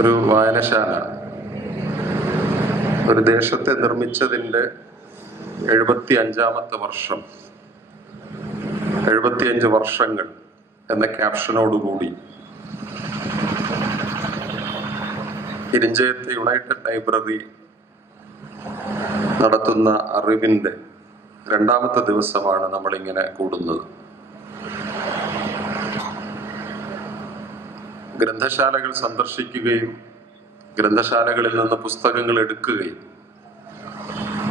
ഒരു വായനശാല ഒരു ദേശത്തെ നിർമ്മിച്ചതിൻ്റെ 75ാമത്തെ വർഷം, 75 വർഷങ്ങൾ എന്ന ക്യാപ്ഷനോടുകൂടി ഇരിഞ്ചയത്ത് യുണൈറ്റഡ് ലൈബ്രറി നടത്തുന്ന അറിവിൻ്റെ 2ാമത്തെ ദിവസമാണ് നമ്മളിങ്ങനെ കൂടുന്നത്. ഗ്രന്ഥശാലകൾ സന്ദർശിക്കുകയും ഗ്രന്ഥശാലകളിൽ നിന്ന് പുസ്തകങ്ങൾ എടുക്കുകയും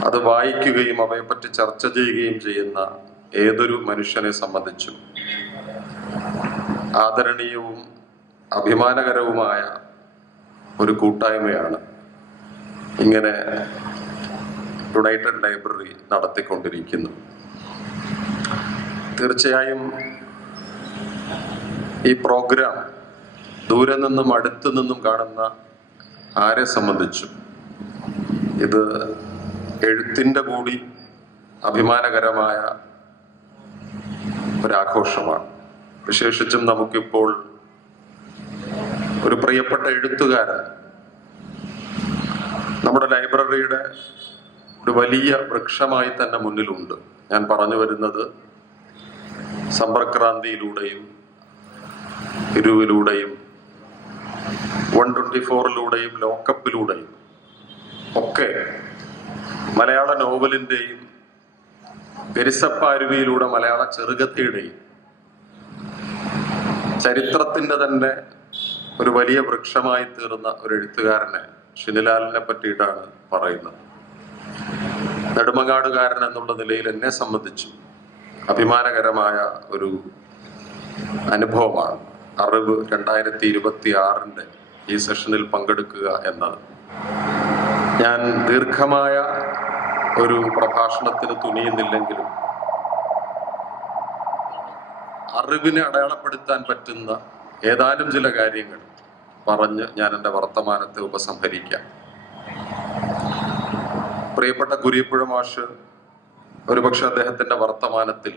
അത് വായിക്കുകയും അവയെപ്പറ്റി ചർച്ച ചെയ്യുകയും ചെയ്യുന്ന ഏതൊരു മനുഷ്യനെ സംബന്ധിച്ചും ആദരണീയവും അഭിമാനകരവുമായ ഒരു കൂട്ടായ്മയാണ് ഇങ്ങനെ യുണൈറ്റഡ് ലൈബ്രറി നടത്തിക്കൊണ്ടിരിക്കുന്നത്. തീർച്ചയായും ഈ പ്രോഗ്രാം ദൂരെ നിന്നും അടുത്തു നിന്നും കാണുന്ന ആരെ സംബന്ധിച്ചും ഇത് എഴുത്തിൻ്റെ കൂടി അഭിമാനകരമായ ഒരാഘോഷമാണ്. വിശേഷിച്ചും നമുക്കിപ്പോൾ ഒരു പ്രിയപ്പെട്ട എഴുത്തുകാരൻ നമ്മുടെ ലൈബ്രറിയുടെ ഒരു വലിയ വൃക്ഷമായി തന്നെ മുന്നിലുണ്ട്. ഞാൻ പറഞ്ഞു വരുന്നത് സമ്പർക്രാന്തിയിലൂടെയും ഇരുവിലൂടെയും 124-ലൂടെയും ലോക്കപ്പിലൂടെയും ഒക്കെ മലയാള നോവലിൻ്റെയും പെരിസപ്പാരുവിയിലൂടെ മലയാള ചെറുകഥയുടെയും ചരിത്രത്തിൻ്റെ തന്നെ ഒരു വലിയ വൃക്ഷമായി തീർന്ന ഒരു എഴുത്തുകാരനെ ഷിനിലാലിനെ പറ്റിയിട്ടാണ് പറയുന്നത്. നെടുമങ്ങാടുകാരൻ എന്നുള്ള നിലയിൽ എന്നെ സംബന്ധിച്ചു അഭിമാനകരമായ ഒരു അനുഭവമാണ് അറിവ് 2026 ഈ സെഷനിൽ പങ്കെടുക്കുക എന്നത്. ഞാൻ ദീർഘമായ ഒരു പ്രഭാഷണത്തിന് തുനിയുന്നില്ലെങ്കിലും അറിവിനെ അടയാളപ്പെടുത്താൻ പറ്റുന്ന ഏതാനും ചില കാര്യങ്ങൾ പറഞ്ഞ് ഞാൻ എൻ്റെ വർത്തമാനത്തെ ഉപസംഹരിക്കാം. പ്രിയപ്പെട്ട കുരിയപ്പുഴ മാഷ് ഒരുപക്ഷെ അദ്ദേഹത്തിൻ്റെ വർത്തമാനത്തിൽ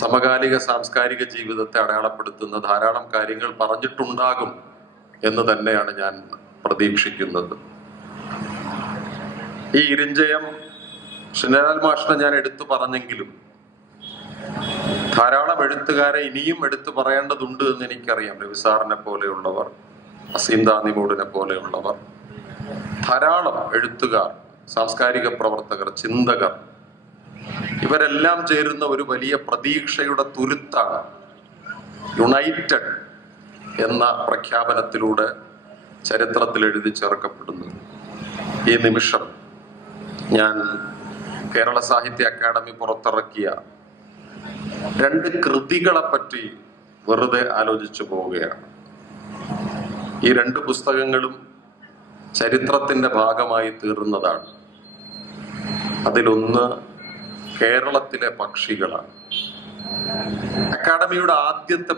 സമകാലിക സാംസ്കാരിക ജീവിതത്തെ അടയാളപ്പെടുത്തുന്ന ധാരാളം കാര്യങ്ങൾ പറഞ്ഞിട്ടുണ്ടാകും എന്ന് തന്നെയാണ് ഞാൻ പ്രതീക്ഷിക്കുന്നത്. ഈ ഇരിഞ്ചയം ഷിനിലാൽ മാഷിനെ ഞാൻ എടുത്തു പറഞ്ഞെങ്കിലും ധാരാളം എഴുത്തുകാരെ ഇനിയും എടുത്തു പറയേണ്ടതുണ്ട് എന്ന് എനിക്കറിയാം. രവിസാറിനെ പോലെയുള്ളവർ, അസീം ദാനിമൂടിനെ പോലെയുള്ളവർ, ധാരാളം എഴുത്തുകാർ, സാംസ്കാരിക പ്രവർത്തകർ, ചിന്തകർ, ഇവരെല്ലാം ചേരുന്ന ഒരു വലിയ പ്രതീക്ഷയുടെ തുരുത്താണ് യുണൈറ്റഡ് എന്ന പ്രഖ്യാപനത്തിലൂടെ ചരിത്രത്തിൽ എഴുതി ചേർക്കപ്പെടുന്നത്. ഈ നിമിഷം ഞാൻ കേരള സാഹിത്യ അക്കാദമി പുറത്തിറക്കിയ 2 കൃതികളെ പറ്റി വെറുതെ ആലോചിച്ചു പോവുകയാണ്. ഈ 2 പുസ്തകങ്ങളും ചരിത്രത്തിന്റെ ഭാഗമായി തീർന്നതാണ്. അതിലൊന്ന് കേരളത്തിലെ പക്ഷികളാണ്. അക്കാദമിയുടെ ആദ്യത്തെ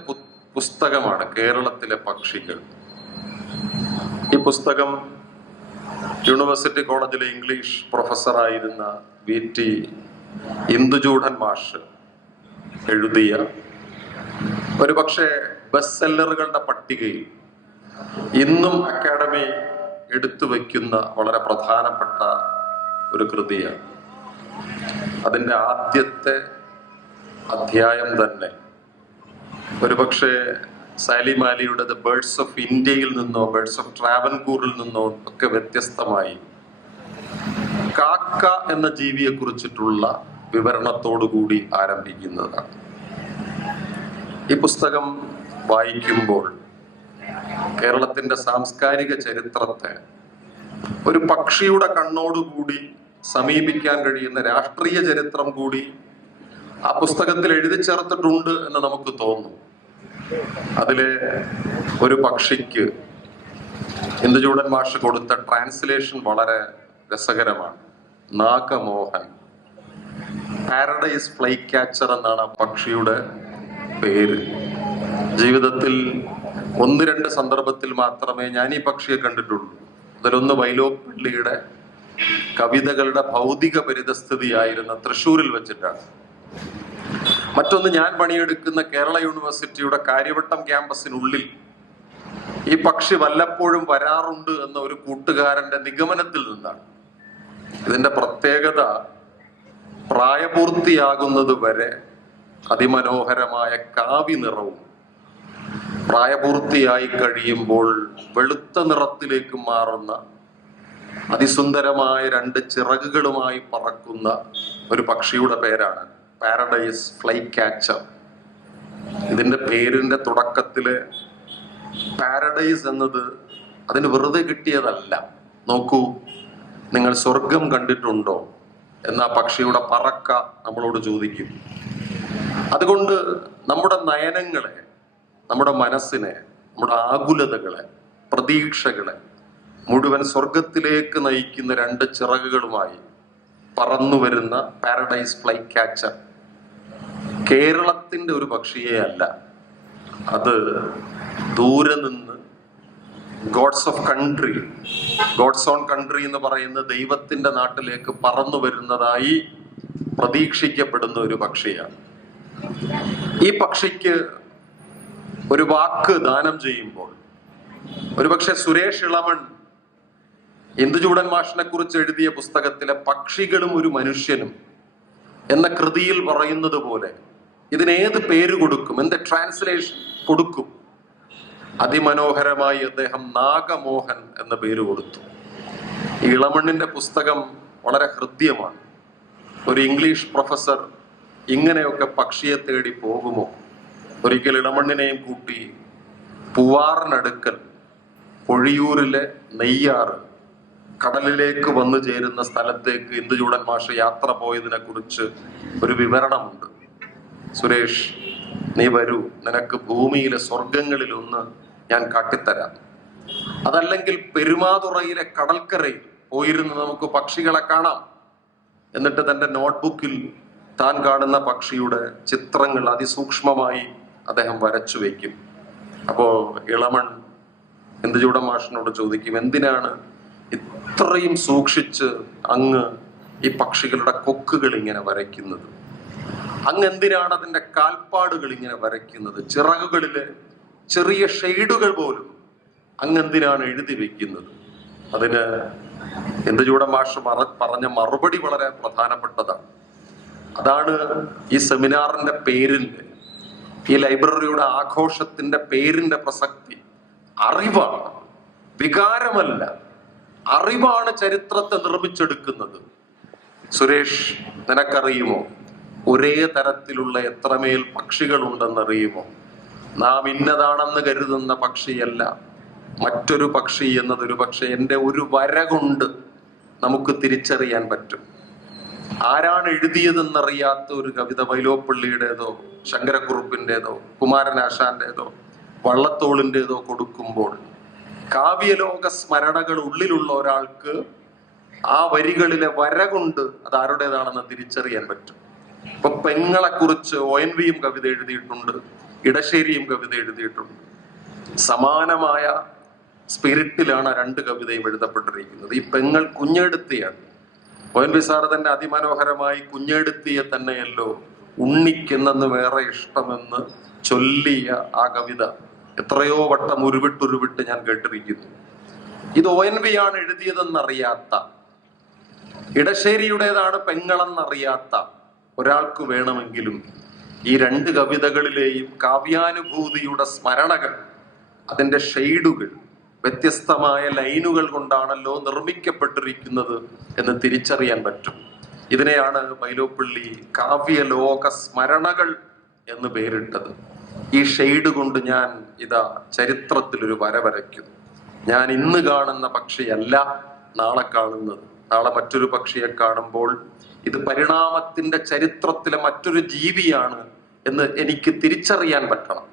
പുസ്തകമാണ് കേരളത്തിലെ പക്ഷികൾ. ഈ പുസ്തകം യൂണിവേഴ്സിറ്റി കോളേജിലെ ഇംഗ്ലീഷ് പ്രൊഫസറായിരുന്ന VT ഇന്ദുചൂഡൻ മാഷ് എഴുതിയ ഒരുപക്ഷെ ബെസ്റ്റ് സെല്ലറുകളുടെ പട്ടികയിൽ ഇന്നും അക്കാദമി എടുത്തു വയ്ക്കുന്ന വളരെ പ്രധാനപ്പെട്ട ഒരു കൃതിയാണ്. അതിൻ്റെ ആദ്യത്തെ അധ്യായം തന്നെ ഒരുപക്ഷെ സാലിം അലിയുടെ ദ ബേർഡ്സ് ഓഫ് ഇന്ത്യയിൽ നിന്നോ ബേർഡ്സ് ഓഫ് ട്രാവൻകൂറിൽ നിന്നോ ഒക്കെ വ്യത്യസ്തമായി കാക്ക എന്ന ജീവിയെ കുറിച്ചിട്ടുള്ള വിവരണത്തോടുകൂടി ആരംഭിക്കുന്നതാണ്. ഈ പുസ്തകം വായിക്കുമ്പോൾ കേരളത്തിന്റെ സാംസ്കാരിക ചരിത്രത്തെ ഒരു പക്ഷിയുടെ കണ്ണോടുകൂടി സമീപിക്കാൻ കഴിയുന്ന രാഷ്ട്രീയ ചരിത്രം കൂടി ആ പുസ്തകത്തിൽ എഴുതി ചേർത്തിട്ടുണ്ട് എന്ന് നമുക്ക് തോന്നും. അതിലെ ഒരു പക്ഷിക്ക് ഇന്ദുചൂഡൻ മാഷ് കൊടുത്ത ട്രാൻസ്ലേഷൻ വളരെ രസകരമാണ്. നാഗമോഹൻ, പാരഡൈസ് ഫ്ലൈ ക്യാച്ചർ എന്നാണ് ആ പക്ഷിയുടെ പേര്. ജീവിതത്തിൽ 1-2 സന്ദർഭത്തിൽ മാത്രമേ ഞാൻ ഈ പക്ഷിയെ കണ്ടിട്ടുള്ളൂ. അതിലൊന്ന് വൈലോപ്പിള്ളിയുടെ കവിതകളുടെ ഭൗതിക പരിതസ്ഥിതിയായിരുന്ന തൃശ്ശൂരിൽ വെച്ചിട്ടാണ്. മറ്റൊന്ന് ഞാൻ പണിയെടുക്കുന്ന കേരള യൂണിവേഴ്സിറ്റിയുടെ കാര്യവട്ടം ക്യാമ്പസിനുള്ളിൽ ഈ പക്ഷി വല്ലപ്പോഴും വരാറുണ്ട് എന്ന ഒരു കൂട്ടുകാരന്റെ നിഗമനത്തിൽ നിന്നാണ്. ഇതിന്റെ പ്രത്യേകത പ്രായപൂർത്തിയാകുന്നത് വരെ അതിമനോഹരമായ കാവി നിറവും പ്രായപൂർത്തിയായി കഴിയുമ്പോൾ വെളുത്ത നിറത്തിലേക്ക് മാറുന്ന അതിസുന്ദരമായ 2 ചിറകുകളുമായി പറക്കുന്ന ഒരു പക്ഷിയുടെ പേരാണ് പാരഡൈസ് ഫ്ലൈ ക്യാച്ചർ. ഇതിന്റെ പേരിന്റെ തുടക്കത്തില് പാരഡൈസ് എന്നത് അതിന് വെറുതെ കിട്ടിയതല്ല. നോക്കൂ, നിങ്ങൾ സ്വർഗം കണ്ടിട്ടുണ്ടോ എന്ന പക്ഷിയുടെ പറക്ക നമ്മളോട് ചോദിക്കും. അതുകൊണ്ട് നമ്മുടെ നയനങ്ങളെ, നമ്മുടെ മനസ്സിനെ, നമ്മുടെ ആകുലതകളെ, പ്രതീക്ഷകളെ മുഴുവൻ സ്വർഗത്തിലേക്ക് നയിക്കുന്ന 2 ചിറകുകളുമായി പറന്നു വരുന്ന പാരഡൈസ് ഫ്ലൈ ക്യാച്ചർ കേരളത്തിന്റെ ഒരു പക്ഷിയേ അല്ല. അത് ദൂരെ നിന്ന് ഗോഡ്സ് ഓൺ കൺട്രി എന്ന് പറയുന്ന ദൈവത്തിന്റെ നാട്ടിലേക്ക് പറന്നു വരുന്നതായി പ്രതീക്ഷിക്കപ്പെടുന്ന ഒരു പക്ഷിയാണ്. ഈ പക്ഷിക്ക് ഒരു വാക്ക് ദാനം ചെയ്യുമ്പോൾ, ഒരുപക്ഷെ സുരേഷ് ഇളമൺ ഇന്ദുചൂടൻ മാഷിനെ കുറിച്ച് എഴുതിയ പുസ്തകത്തിലെ പക്ഷികളും ഒരു മനുഷ്യനും എന്ന കൃതിയിൽ പറയുന്നത് പോലെ ഇതിനേത് പേര് കൊടുക്കും, എന്ത് ട്രാൻസ്ലേഷൻ കൊടുക്കും? അതിമനോഹരമായി അദ്ദേഹം നാഗമോഹൻ എന്ന പേര് കൊടുത്തു. ഇളമണ്ണിന്റെ പുസ്തകം വളരെ ഹൃദ്യമാണ്. ഒരു ഇംഗ്ലീഷ് പ്രൊഫസർ ഇങ്ങനെയൊക്കെ പക്ഷിയെ തേടി പോകുമോ? ഒരിക്കൽ ഇളമണ്ണിനെയും കൂട്ടി പൂവാറിനടുക്കൽ പൊഴിയൂരിലെ നെയ്യാറ് കടലിലേക്ക് വന്നു ചേരുന്ന സ്ഥലത്തേക്ക് ഇന്ദുചൂടൻ മാഷ് യാത്ര പോയതിനെ കുറിച്ച് ഒരു വിവരണമുണ്ട്. സുരേഷ്, നീ വരൂ, നിനക്ക് ഭൂമിയിലെ സ്വർഗങ്ങളിൽ ഒന്ന് ഞാൻ കാട്ടിത്തരാം. അതല്ലെങ്കിൽ പെരുമാതുറയിലെ കടൽക്കരയിൽ പോയിരുന്ന് നമുക്ക് പക്ഷികളെ കാണാം. എന്നിട്ട് തന്റെ നോട്ട്ബുക്കിൽ താൻ കാണുന്ന പക്ഷിയുടെ ചിത്രങ്ങൾ അതിസൂക്ഷ്മമായി അദ്ദേഹം വരച്ചു വയ്ക്കും. അപ്പോ ഇളമൺ ഇന്ദുചൂടൻ മാഷിനോട് ചോദിക്കും, എന്തിനാണ് ഇത്രയും സൂക്ഷിച്ച് അങ്ങ് ഈ പക്ഷികളുടെ കൊക്കുകൾ ഇങ്ങനെ വരയ്ക്കുന്നത്? അങ്ങ് എന്തിനാണ് അതിന്റെ കാൽപ്പാടുകൾ ഇങ്ങനെ വരയ്ക്കുന്നത്? ചിറകുകളിലെ ചെറിയ ഷെയ്ഡുകൾ പോലും അങ്ങ് എന്തിനാണ് എഴുതി വെക്കുന്നത്? അതിന് ഇന്ദുചൂടൻ മാഷ് പറഞ്ഞ മറുപടി വളരെ പ്രധാനപ്പെട്ടതാണ്. അതാണ് ഈ സെമിനാറിന്റെ പേരിന്റെ, ഈ ലൈബ്രറിയുടെ ആഘോഷത്തിന്റെ പേരിന്റെ പ്രസക്തി. അറിവാണ്, വികാരമല്ല. അറിവാണ് ചരിത്രത്തെ നിർമ്മിച്ചെടുക്കുന്നത്. സുരേഷ്, നിനക്കറിയുമോ ഒരേ തരത്തിലുള്ള എത്രമേൽ പക്ഷികളുണ്ടെന്നറിയുമോ? നാം ഇന്നതാണെന്ന് കരുതുന്ന പക്ഷിയല്ല മറ്റൊരു പക്ഷി എന്നതൊരു പക്ഷെ എൻ്റെ ഒരു വര കൊണ്ട് നമുക്ക് തിരിച്ചറിയാൻ പറ്റും. ആരാണ് എഴുതിയതെന്നറിയാത്ത ഒരു കവിത വൈലോപ്പള്ളിയുടേതോ ശങ്കരക്കുറുപ്പിൻ്റെതോ കുമാരനാശാന്റേതോ വള്ളത്തോളിൻ്റെതോ കൊടുക്കുമ്പോൾ കാവ്യലോക സ്മരണകൾ ഉള്ളിലുള്ള ഒരാൾക്ക് ആ വരികളിലെ വര കൊണ്ട് അത് ആരുടേതാണെന്ന് തിരിച്ചറിയാൻ പറ്റും. ഇപ്പൊ പെങ്ങളെ കുറിച്ച് ONVയും കവിത എഴുതിയിട്ടുണ്ട്, ഇടശ്ശേരിയും കവിത എഴുതിയിട്ടുണ്ട്. സമാനമായ സ്പിരിറ്റിലാണ് 2 കവിതയും എഴുതപ്പെട്ടിരിക്കുന്നത്. ഈ പെങ്ങൾ കുഞ്ഞെടുത്തിയാണ്. ONV സാറ് തന്നെ അതിമനോഹരമായി കുഞ്ഞെടുത്തിയെ തന്നെയല്ലോ ഉണ്ണിക്കെന്നു വേറെ ഇഷ്ടമെന്ന് ചൊല്ലിയ ആ കവിത എത്രയോ വട്ടം ഉരുവിട്ടുരുവിട്ട് ഞാൻ കേട്ടിരിക്കുന്നു. ഇത് ONVയാണ് എഴുതിയതെന്നറിയാത്ത, ഇടശ്ശേരിയുടേതാണ് പെങ്ങളെന്നറിയാത്ത ഒരാൾക്ക് വേണമെങ്കിലും ഈ 2 കവിതകളിലെയും കാവ്യാനുഭൂതിയുടെ സ്മരണകൾ, അതിൻ്റെ ഷെയ്ഡുകൾ, വ്യത്യസ്തമായ ലൈനുകൾ കൊണ്ടാണല്ലോ നിർമ്മിക്കപ്പെട്ടിരിക്കുന്നത് എന്ന് തിരിച്ചറിയാൻ പറ്റും. ഇതിനെയാണ് വൈലോപ്പള്ളി കാവ്യലോക സ്മരണകൾ എന്ന് പേരിട്ടത്. ഈ ഷെയ്ഡ് കൊണ്ട് ഞാൻ ഇതാ ചരിത്രത്തിൽ ഒരു വര വരയ്ക്കുന്നു. ഞാൻ ഇന്ന് കാണുന്ന പക്ഷിയല്ല നാളെ കാണുന്നത്. നാളെ മറ്റൊരു പക്ഷിയെ കാണുമ്പോൾ ഇത് പരിണാമത്തിന്റെ ചരിത്രത്തിലെ മറ്റൊരു ജീവിയാണ് എന്ന് എനിക്ക് തിരിച്ചറിയാൻ പറ്റണം.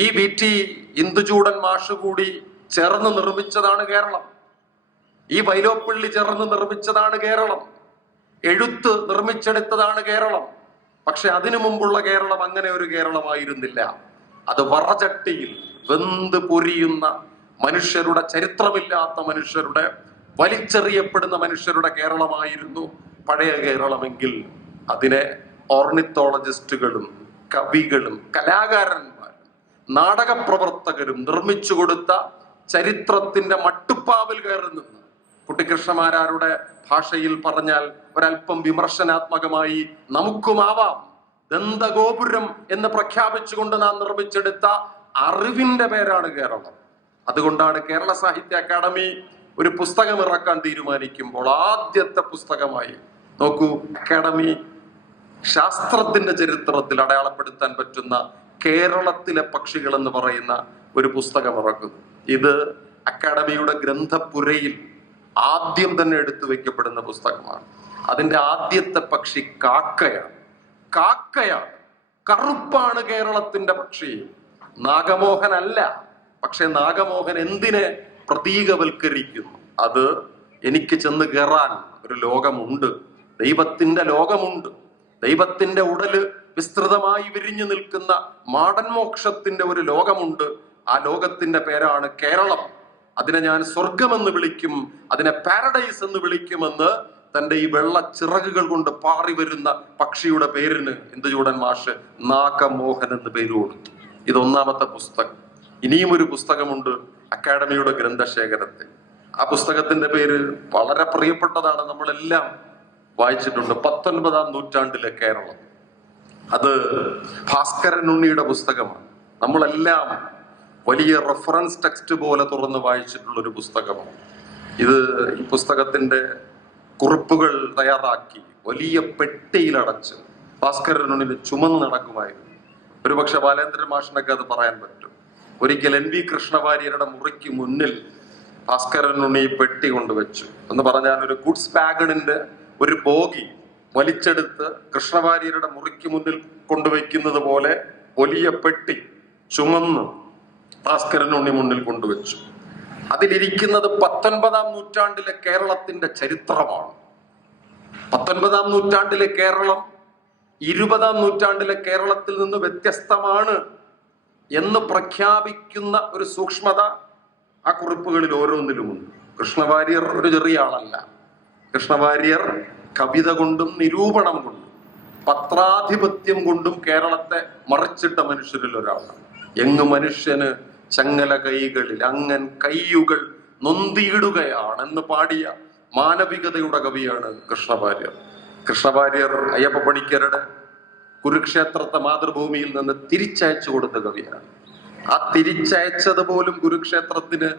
ഈ VT ഇന്ദുചൂടൻ മാഷ് കൂടി ചേർന്ന് നിർമ്മിച്ചതാണ് കേരളം. ഈ വൈലോപ്പള്ളി ചേർന്ന് നിർമ്മിച്ചതാണ് കേരളം. എഴുത്ത് നിർമ്മിച്ചെടുത്തതാണ് കേരളം. പക്ഷെ അതിനു മുമ്പുള്ള കേരളം അങ്ങനെ ഒരു കേരളമായിരുന്നില്ല. അത് വറചട്ടിയിൽ വെന്ത് പൊരിയുന്ന മനുഷ്യരുടെ, ചരിത്രമില്ലാത്ത മനുഷ്യരുടെ, വലിച്ചെറിയപ്പെടുന്ന മനുഷ്യരുടെ കേരളമായിരുന്നു പഴയ കേരളമെങ്കിൽ അതിനെ ഓർണിത്തോളജിസ്റ്റുകളും കവികളും കലാകാരന്മാരും നാടക പ്രവർത്തകരും നിർമ്മിച്ചു കൊടുത്ത ചരിത്രത്തിന്റെ മട്ടുപ്പാവിൽ കയറി നിന്ന്, കുട്ടിക്കൃഷ്ണമാരാരുടെ ഭാഷയിൽ പറഞ്ഞാൽ ഒരല്പം വിമർശനാത്മകമായി നമുക്കുമാവാം, ദന്തഗോപുരം എന്ന് പ്രഖ്യാപിച്ചുകൊണ്ട് നാം നിർമ്മിച്ചെടുത്ത അറിവിന്റെ പേരാണ് കേരളം. അതുകൊണ്ടാണ് കേരള സാഹിത്യ അക്കാദമി ഒരു പുസ്തകം ഇറക്കാൻ തീരുമാനിക്കുമ്പോൾ ആദ്യത്തെ പുസ്തകമായി, നോക്കൂ, അക്കാദമി ശാസ്ത്രത്തിന്റെ ചരിത്രത്തിൽ അടയാളപ്പെടുത്താൻ പറ്റുന്ന കേരളത്തിലെ പക്ഷികൾ എന്ന് പറയുന്ന ഒരു പുസ്തകം ഇറക്കുന്നു. ഇത് അക്കാദമിയുടെ ഗ്രന്ഥപുരയിൽ ആദ്യം തന്നെ എടുത്തു വെക്കപ്പെടുന്ന പുസ്തകമാണ്. അതിന്റെ ആദ്യത്തെ പക്ഷി കാക്കയാണ്. കറുപ്പാണ് കേരളത്തിന്റെ പക്ഷി. നാഗമോഹൻ അല്ല. പക്ഷെ നാഗമോഹൻ എന്തിനെ പ്രതീകവൽക്കരിക്കുന്നു? അത് എനിക്ക് ചെന്ന് കയറാൻ ഒരു ലോകമുണ്ട്, ദൈവത്തിന്റെ ലോകമുണ്ട്, ദൈവത്തിന്റെ ഉടല് വിസ്തൃതമായി വിരിഞ്ഞു നിൽക്കുന്ന മാടൻ മോക്ഷത്തിന്റെ ഒരു ലോകമുണ്ട്. ആ ലോകത്തിന്റെ പേരാണ് കേരളം. അതിനെ ഞാൻ സ്വർഗമെന്ന് വിളിക്കും, അതിനെ പാരഡൈസ് എന്ന് വിളിക്കുമെന്ന് തന്റെ ഈ വെള്ള ചിറകുകൾ കൊണ്ട് പാറി വരുന്ന പക്ഷിയുടെ പേരിന് ഇന്ദുചൂടൻ മാഷ് നാഗമോഹൻ എന്ന് പേര് കൊടുത്തു. ഇതൊന്നാമത്തെ പുസ്തകം. ഇനിയും ഒരു പുസ്തകമുണ്ട് അക്കാദമിയുടെ ഗ്രന്ഥശേഖരത്തിൽ. ആ പുസ്തകത്തിന്റെ പേര് വളരെ പ്രിയപ്പെട്ടതാണ്, നമ്മളെല്ലാം വായിച്ചിട്ടുണ്ട്, 19-ാം നൂറ്റാണ്ടിലെ കേരളം. അത് ഭാസ്കരൻ ഉണ്ണിയുടെ പുസ്തകമാണ്. നമ്മളെല്ലാം വലിയ റെഫറൻസ് ടെക്സ്റ്റ് പോലെ തുറന്ന് വായിച്ചിട്ടുള്ള ഒരു പുസ്തകമാണ് ഇത്. ഈ പുസ്തകത്തിന്റെ കുറിപ്പുകൾ തയ്യാറാക്കി വലിയ പെട്ടിയിലടച്ച് ഭാസ്കരൻ ഉണ്ണിന് ചുമന്ന് നടക്കുമായിരുന്നു. ഒരുപക്ഷെ ബാലേന്ദ്രൻ മാഷിനൊക്കെ അത് പറയാൻ പറ്റും. ഒരിക്കൽ NV കൃഷ്ണവാര്യരുടെ മുറിക്ക് മുന്നിൽ ഭാസ്കരൻ ഉണ്ണി പെട്ടി കൊണ്ടുവച്ചു. എന്ന് പറഞ്ഞാൽ ഒരു ഗുഡ്സ് വാഗണിന്റെ ഒരു ബോഗി വലിച്ചെടുത്ത് കൃഷ്ണവാര്യരുടെ മുറിക്ക് മുന്നിൽ കൊണ്ടുവയ്ക്കുന്നത് പോലെ വലിയ പെട്ടി ചുമന്ന് ഭാസ്കരൻ ഉണ്ണി മുന്നിൽ കൊണ്ടുവച്ചു. അതിലിരിക്കുന്നത് 19-ാം നൂറ്റാണ്ടിലെ കേരളത്തിന്റെ ചരിത്രമാണ്. 19-ാം നൂറ്റാണ്ടിലെ കേരളം 20-ാം നൂറ്റാണ്ടിലെ കേരളത്തിൽ നിന്ന് വ്യത്യസ്തമാണ് എന്ന് പ്രഖ്യാപിക്കുന്ന ഒരു സൂക്ഷ്മത ആ കുറിപ്പുകളിൽ ഓരോന്നിലുമുണ്ട്. കൃഷ്ണവാര്യർ ഒരു ചെറിയ ആളല്ല. കൃഷ്ണവാര്യർ കവിത കൊണ്ടും നിരൂപണം കൊണ്ടും പത്രാധിപത്യം കൊണ്ടും കേരളത്തെ മറിച്ചിട്ട മനുഷ്യരിൽ ഒരാളാണ്. എങ്ങ് മനുഷ്യന് ചങ്ങല കൈകളിൽ അങ്ങൻ കയ്യുകൾ നൊന്തിയിടുകയാണെന്ന് പാടിയ മാനവികതയുടെ കവിയാണ് കൃഷ്ണവാര്യർ. കൃഷ്ണവാര്യർ അയ്യപ്പ പണിക്കരുടെ കുരുക്ഷേത്രത്തെ മാതൃഭൂമിയിൽ നിന്ന് തിരിച്ചയച്ചു കൊടുത്ത കവിയാണ്. ആ തിരിച്ചയച്ചത് പോലും കുരുക്ഷേത്രത്തിന്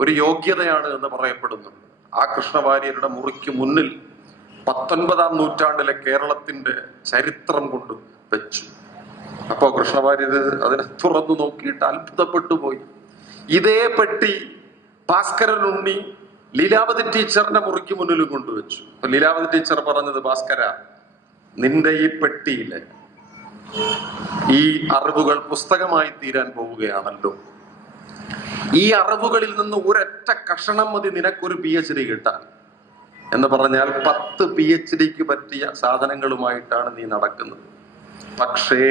ഒരു യോഗ്യതയാണ് എന്ന് പറയപ്പെടുന്നുണ്ട്. ആ കൃഷ്ണവാര്യരുടെ മുറിക്ക് മുന്നിൽ 19-ാം നൂറ്റാണ്ടിലെ കേരളത്തിന്റെ ചരിത്രം കൊണ്ട് വെച്ചു. അപ്പോ കൃഷ്ണവാര്യർ അതിനെ തുറന്നു നോക്കിയിട്ട് അത്ഭുതപ്പെട്ടു പോയി. ഇതേ പെട്ടി ഭാസ്കരൻ ഉണ്ണി ലീലാവതി ടീച്ചറിന്റെ മുറിക്ക് മുന്നിൽ കൊണ്ടുവച്ചു. അപ്പൊ ലീലാവതി ടീച്ചർ പറഞ്ഞത്, ഭാസ്കര, നിന്റെ ഈ പെട്ടിയിലെ ഈ അറിവുകൾ പുസ്തകമായി തീരാൻ പോവുകയാണല്ലോ. ഈ അറിവുകളിൽ നിന്ന് ഒരൊറ്റ കഷണം മതി നിനക്കൊരു PhD കിട്ടാൻ എന്ന് പറഞ്ഞാൽ 10 PhDക്ക് പറ്റിയ സാധനങ്ങളുമായിട്ടാണ് നീ നടക്കുന്നത്. പക്ഷേ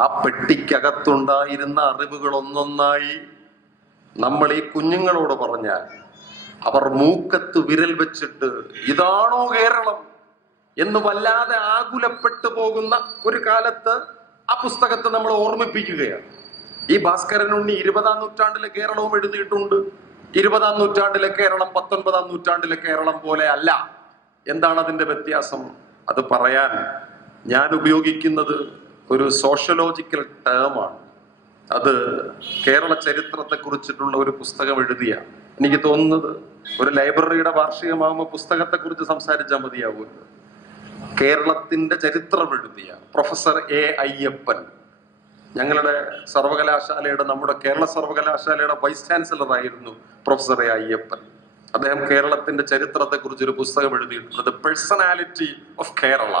ആ പെട്ടിക്കകത്തുണ്ടായിരുന്ന അറിവുകൾ ഒന്നൊന്നായി നമ്മൾ ഈ കുഞ്ഞുങ്ങളോട് പറഞ്ഞാൽ അവർ മൂക്കത്ത് വിരൽ വെച്ചിട്ട് ഇതാണോ കേരളം എന്ന് വല്ലാതെ ആകുലപ്പെട്ടു പോകുന്ന ഒരു കാലത്ത് ആ പുസ്തകത്തെ നമ്മൾ ഓർമ്മിപ്പിക്കുകയാണ്. ഈ ഭാസ്കരൻ ഉണ്ണി 20-ാം നൂറ്റാണ്ടിലെ കേരളവും എഴുതിയിട്ടുണ്ട്. 20-ാം നൂറ്റാണ്ടിലെ കേരളം 19-ാം നൂറ്റാണ്ടിലെ കേരളം പോലെ അല്ല. എന്താണ് അതിന്റെ വ്യത്യാസം? അത് പറയാൻ ഞാൻ ഉപയോഗിക്കുന്നത് ഒരു സോഷ്യോളജിക്കൽ ടേമാണ്. അത് കേരള ചരിത്രത്തെ കുറിച്ചിട്ടുള്ള ഒരു പുസ്തകം എഴുതിയ, എനിക്ക് തോന്നുന്നത് ഒരു ലൈബ്രറിയുടെ വാർഷികമാകുമ്പോൾ പുസ്തകത്തെ കുറിച്ച് സംസാരിച്ചാൽ മതിയാവുമല്ലോ. കേരളത്തിന്റെ ചരിത്രം എഴുതിയ പ്രൊഫസർ A. അയ്യപ്പൻ, ഞങ്ങളുടെ സർവകലാശാലയുടെ, നമ്മുടെ കേരള സർവകലാശാലയുടെ വൈസ് ചാൻസലർ ആയിരുന്നു പ്രൊഫസർ A. അയ്യപ്പൻ. അദ്ദേഹം കേരളത്തിന്റെ ചരിത്രത്തെ കുറിച്ച് ഒരു പുസ്തകം എഴുതിയിട്ടുണ്ട്, പേഴ്സണാലിറ്റി ഓഫ് കേരള.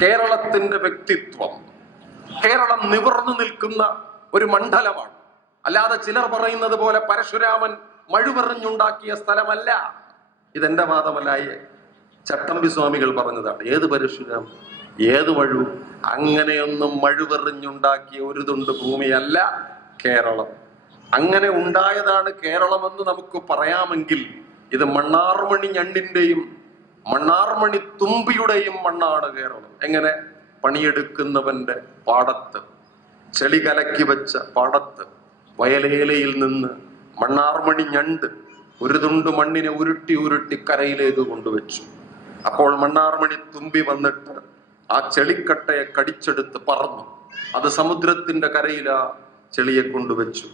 കേരളത്തിന്റെ വ്യക്തിത്വം. കേരളം നിവർന്നു നിൽക്കുന്ന ഒരു മണ്ഡലമാണ്. അല്ലാതെ ചിലർ പറയുന്നത് പോലെ പരശുരാമൻ മഴുവെറിഞ്ഞുണ്ടാക്കിയ സ്ഥലമല്ല. ഇതെന്റെ വാദമല്ല, ചട്ടമ്പി സ്വാമികൾ പറഞ്ഞതാണ്. ഏത് പരശുരാമൻ, ഏത് മഴു? അങ്ങനെയൊന്നും മഴുവെറിഞ്ഞുണ്ടാക്കിയ ഒരു തുണ്ട് ഭൂമിയല്ല കേരളം. അങ്ങനെ ഉണ്ടായതാണ് കേരളമെന്ന് നമുക്ക് പറയാമെങ്കിൽ ഇത് മണ്ണാർമണി ഞണ്ടിന്റെയും മണ്ണാർമണി തുമ്പിയുടെയും മണ്ണാണ് കേരളം. എങ്ങനെ? പണിയെടുക്കുന്നവന്റെ പാടത്ത്, ചെളി കലക്കി വെച്ച പാടത്ത് വയലേലയിൽ നിന്ന് മണ്ണാർമണി ഞണ്ട് ഒരു തുണ്ട് മണ്ണിനെ ഉരുട്ടി ഉരുട്ടി കരയിലേക്ക് കൊണ്ടുവച്ചു. അപ്പോൾ മണ്ണാർമണി തുമ്പി വന്നിട്ട് ആ ചെളിക്കട്ടയെ കടിച്ചെടുത്ത് പറന്നു. അത് സമുദ്രത്തിന്റെ കരയിൽ ആ ചെളിയെ കൊണ്ടുവച്ചു.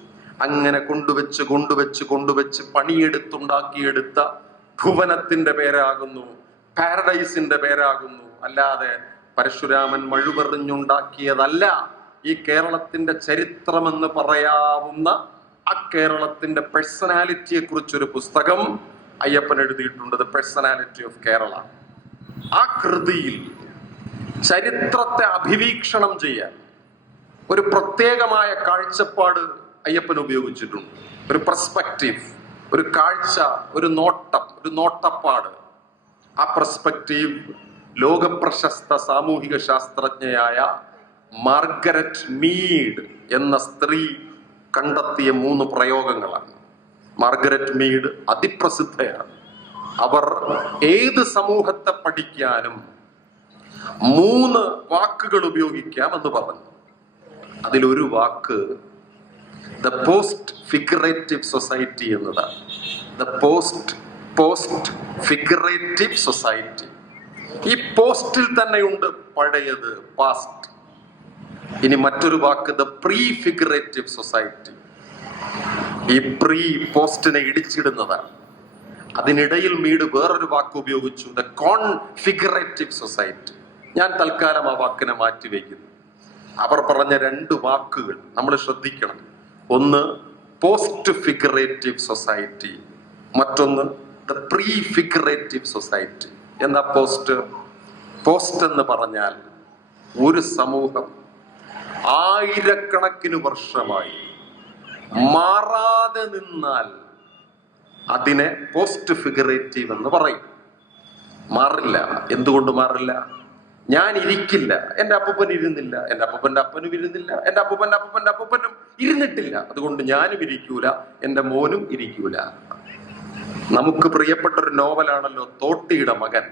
അങ്ങനെ കൊണ്ടുവച്ച് കൊണ്ടുവച്ച് കൊണ്ടുവച്ച് പണിയെടുത്തുണ്ടാക്കിയെടുത്ത ഭുവനത്തിന്റെ പേരാകുന്നു, പാരഡൈസിന്റെ പേരാകുന്നു. അല്ലാതെ പരശുരാമൻ മഴുപെറിഞ്ഞുണ്ടാക്കിയതല്ല. ഈ കേരളത്തിന്റെ ചരിത്രമെന്ന് പറയാവുന്ന ആ കേരളത്തിന്റെ പേഴ്സണാലിറ്റിയെ കുറിച്ചൊരു പുസ്തകം അയ്യപ്പൻ എഴുതിയിട്ടുണ്ട്, ദ പേഴ്സണാലിറ്റി ഓഫ് കേരള. ആ കൃതിയിൽ ചരിത്രത്തെ അഭിവീക്ഷണം ചെയ്യാൻ ഒരു പ്രത്യേകമായ കാഴ്ചപ്പാട് അയ്യപ്പൻ ഉപയോഗിച്ചിട്ടുണ്ട്. ഒരു പെർസ്പെക്റ്റീവ്, ഒരു കാഴ്ച, ഒരു നോട്ടം, ഒരു നോട്ടപ്പാട്. ആ പെർസ്പെക്റ്റീവ് ലോകപ്രശസ്ത സാമൂഹിക ശാസ്ത്രജ്ഞയായ മാർഗരറ്റ് മീഡ് എന്ന സ്ത്രീ കണ്ടെത്തിയ 3 പ്രയോഗങ്ങളാണ്. Margaret maid അതിപ്രസിദ്ധയാണ്. അവർ ഏത് സമൂഹത്തെ പഠിക്കാനും 3 വാക്കുകൾ ഉപയോഗിക്കാം എന്ന് പറഞ്ഞു. അതിലൊരു വാക്ക് ദ പോസ്റ്റ് ഫിഗറേറ്റീവ് സൊസൈറ്റി എന്നതാണ്. The post figurative society. ഈ പോസ്റ്റിൽ തന്നെയുണ്ട് പഴയത്, പാസ്റ്റ്. ഇനി മറ്റൊരു വാക്ക് ദ പ്രീ ഫിഗറേറ്റീവ് സൊസൈറ്റി. ഈ പ്രീ പോസ്റ്റിനെ ഇടിച്ചിടുന്നതാണ്. അതിനിടയിൽ മീഡ് വേറൊരു വാക്ക് ഉപയോഗിച്ചു, ദ കോൺഫിഗറേറ്റീവ് സൊസൈറ്റി. ഞാൻ തൽക്കാലം ആ വാക്കിനെ മാറ്റിവെക്കുന്നു. അവർ പറഞ്ഞ 2 വാക്കുകൾ നമ്മൾ ശ്രദ്ധിക്കണം. ഒന്ന് പോസ്റ്റ് ഫിഗറേറ്റീവ് സൊസൈറ്റി, മറ്റൊന്ന് ദ പ്രീ ഫിഗറേറ്റീവ് സൊസൈറ്റി. എന്താ പോസ്റ്റ് എന്ന് പറഞ്ഞാൽ ഒരു സമൂഹം ആയിരക്കണക്കിന് വർഷമായി മാറാതെ നിന്നാൽ അതിനെ പോസ്റ്റ് ഫിഗറേറ്റീവ് എന്ന് പറയും. മാറില്ല. എന്തുകൊണ്ട് മാറില്ല? ഞാൻ ഇരിക്കില്ല, എൻ്റെ അപ്പൂപ്പൻ ഇരുന്നില്ല, എൻ്റെ അപ്പൂപ്പൻ്റെ അപ്പനും ഇരുന്നില്ല, എൻ്റെ അപ്പൂപ്പൻ്റെ അപ്പൂപ്പൻ്റെ അപ്പൂപ്പനും ഇരുന്നിട്ടില്ല, അതുകൊണ്ട് ഞാനും ഇരിക്കൂല, എൻ്റെ മോനും ഇരിക്കൂല. നമുക്ക് പ്രിയപ്പെട്ട ഒരു നോവലാണല്ലോ തോട്ടിയുടെ മകൻ.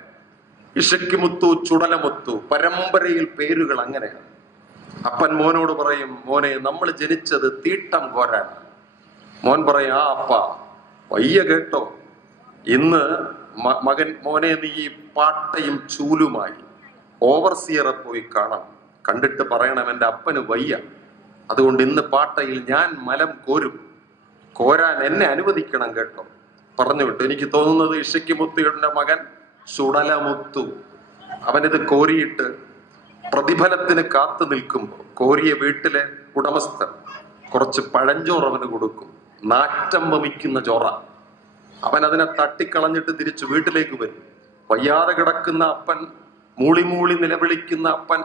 ഇഷക്കിമുത്തു, ചുടലമുത്തു, പരമ്പരയിൽ പേരുകൾ അങ്ങനെയാണ്. അപ്പൻ മോനോട് പറയും, മോനെ നമ്മൾ ജനിച്ചത് തീട്ടം കോരാൻ. മോൻ പറയും, ആ അപ്പ വയ്യ കേട്ടോ, ഇന്ന് മോനെ നീ പാട്ടയും ചൂലുമായി ഓവർസിയറെ പോയി കാണാം, കണ്ടിട്ട് പറയണം എൻ്റെ അപ്പന് വയ്യ, അതുകൊണ്ട് ഇന്ന് പാട്ടയിൽ ഞാൻ മലം കോരാൻ എന്നെ അനുവദിക്കണം കേട്ടോ. പറഞ്ഞു വിട്ടു. എനിക്ക് തോന്നുന്നത് ഇഷക്കിമുത്തുയുടെ മകൻ ചുടലമുത്തു അവനിത് കോരിയിട്ട് പ്രതിഫലത്തിന് കാത്തു നിൽക്കുമ്പോൾ കോരിയ വീട്ടിലെ ഉടമസ്ഥൻ കുറച്ച് പഴഞ്ചോറ് അവന് കൊടുക്കും. നാറ്റം വമിക്കുന്ന ചോറ. അവൻ അതിനെ തട്ടിക്കളഞ്ഞിട്ട് തിരിച്ചു വീട്ടിലേക്ക് വരും. വയ്യാതെ കിടക്കുന്ന അപ്പൻ, മൂളി മൂളി നിലവിളിക്കുന്ന അപ്പൻ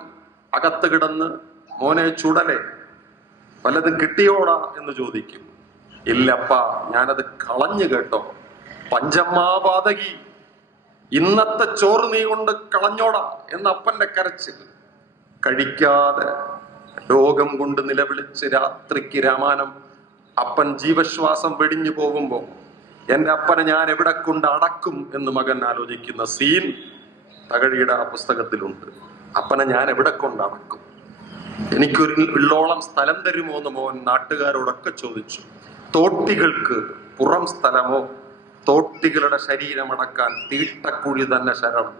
അകത്ത് കിടന്ന്, മോനെ ചുടലേ വല്ലതും കിട്ടിയോടാ എന്ന് ചോദിക്കും. ഇല്ലപ്പാ, ഞാനത് കളഞ്ഞു കേട്ടോ. പഞ്ചമാപാതകി, ഇന്നത്തെ ചോറ് നീ കൊണ്ട് കളഞ്ഞോടാ എന്ന് അപ്പന്റെ കരച്ചിൽ. കഴിക്കാതെ രോഗം കൊണ്ട് നിലവിളിച്ച് രാത്രിക്ക് രാമാനം അപ്പൻ ജീവശ്വാസം വെടിഞ്ഞു പോകുമ്പോ എൻ്റെ അപ്പനെ ഞാൻ എവിടെ കൊണ്ട് അടക്കും എന്ന് മകൻ ആലോചിക്കുന്ന സീൻ തകഴിയുടെ ആ പുസ്തകത്തിലുണ്ട്. അപ്പനെ ഞാൻ എവിടെ കൊണ്ട് അടക്കും? എനിക്കൊരു ഉള്ളോളം സ്ഥലം തരുമോ എന്ന് മോൻ നാട്ടുകാരോടൊക്കെ ചോദിച്ചു. തോട്ടികൾക്ക് പുറം സ്ഥലമോ? തോട്ടികളുടെ ശരീരമടക്കാൻ തീട്ടക്കുഴി തന്നെ ശരണം.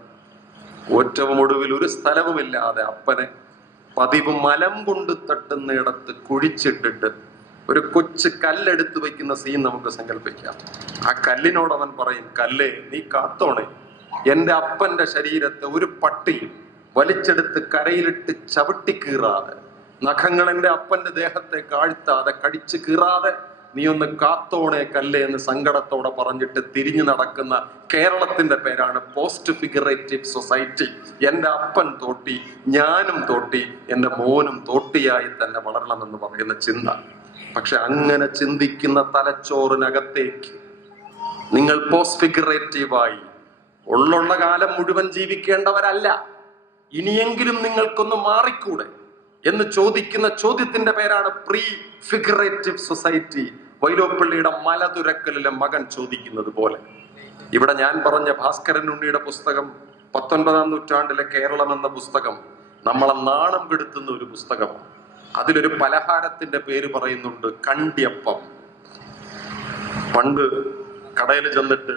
ഏറ്റവും ഒടുവിൽ ഒരു സ്ഥലവുമില്ലാതെ അപ്പനെ പതിവ് മലം കൊണ്ട് തട്ടുന്നിടത്ത് കുഴിച്ചിട്ടിട്ട് ഒരു കൊച്ചു കല്ലെടുത്ത് വെക്കുന്ന സീൻ നമുക്ക് സങ്കല്പിക്കാം. ആ കല്ലിനോട് അവൻ പറയും, കല്ലേ നീ കാത്തോണേ, എൻ്റെ അപ്പന്റെ ശരീരത്തെ ഒരു പട്ടിയും വലിച്ചെടുത്ത് കരയിലിട്ട് ചവിട്ടി കീറാതെ, നഖങ്ങൾ എൻ്റെ അപ്പന്റെ ദേഹത്തെ കാഴ്ത്താതെ, കടിച്ചു കീറാതെ നീ ഒന്ന് കാത്തോണേ കല്ലേ എന്ന് സങ്കടത്തോടെ പറഞ്ഞിട്ട് തിരിഞ്ഞു നടക്കുന്ന കേരളത്തിന്റെ പേരാണ് പോസ്റ്റ് ഫിഗറേറ്റീവ് സൊസൈറ്റി. എൻ്റെ അപ്പൻ തോട്ടി, ഞാനും തോട്ടി, എൻ്റെ മോനും തോട്ടിയായി തന്നെ വളരണമെന്ന് പറയുന്ന ചിന്ത. പക്ഷെ അങ്ങനെ ചിന്തിക്കുന്ന തലച്ചോറിനകത്തേക്ക് നിങ്ങൾ പോസ്റ്റ് ഫിഗറേറ്റീവായി ഉള്ള കാലം മുഴുവൻ ജീവിക്കേണ്ടവരല്ല. ഇനിയെങ്കിലും നിങ്ങൾക്കൊന്ന് മാറിക്കൂടെ എന്ന് ചോദിക്കുന്ന ചോദ്യത്തിന്റെ പേരാണ് പ്രീ ഫിഗറേറ്റീവ് സൊസൈറ്റി. വൈലോപ്പിള്ളിയുടെ മലതുരക്കലിലെ മകൻ ചോദിക്കുന്നത് പോലെ. ഇവിടെ ഞാൻ പറഞ്ഞ ഭാസ്കരൻ ഉണ്ണിയുടെ പുസ്തകം 19-ാം നൂറ്റാണ്ടിലെ കേരളം എന്ന പുസ്തകം നമ്മളെ നാണം കെടുത്തുന്ന ഒരു പുസ്തകമാണ്. അതിലൊരു പലഹാരത്തിന്റെ പേര് പറയുന്നുണ്ട്, കണ്ടിയപ്പം. പണ്ട് കടയിൽ ചെന്നിട്ട്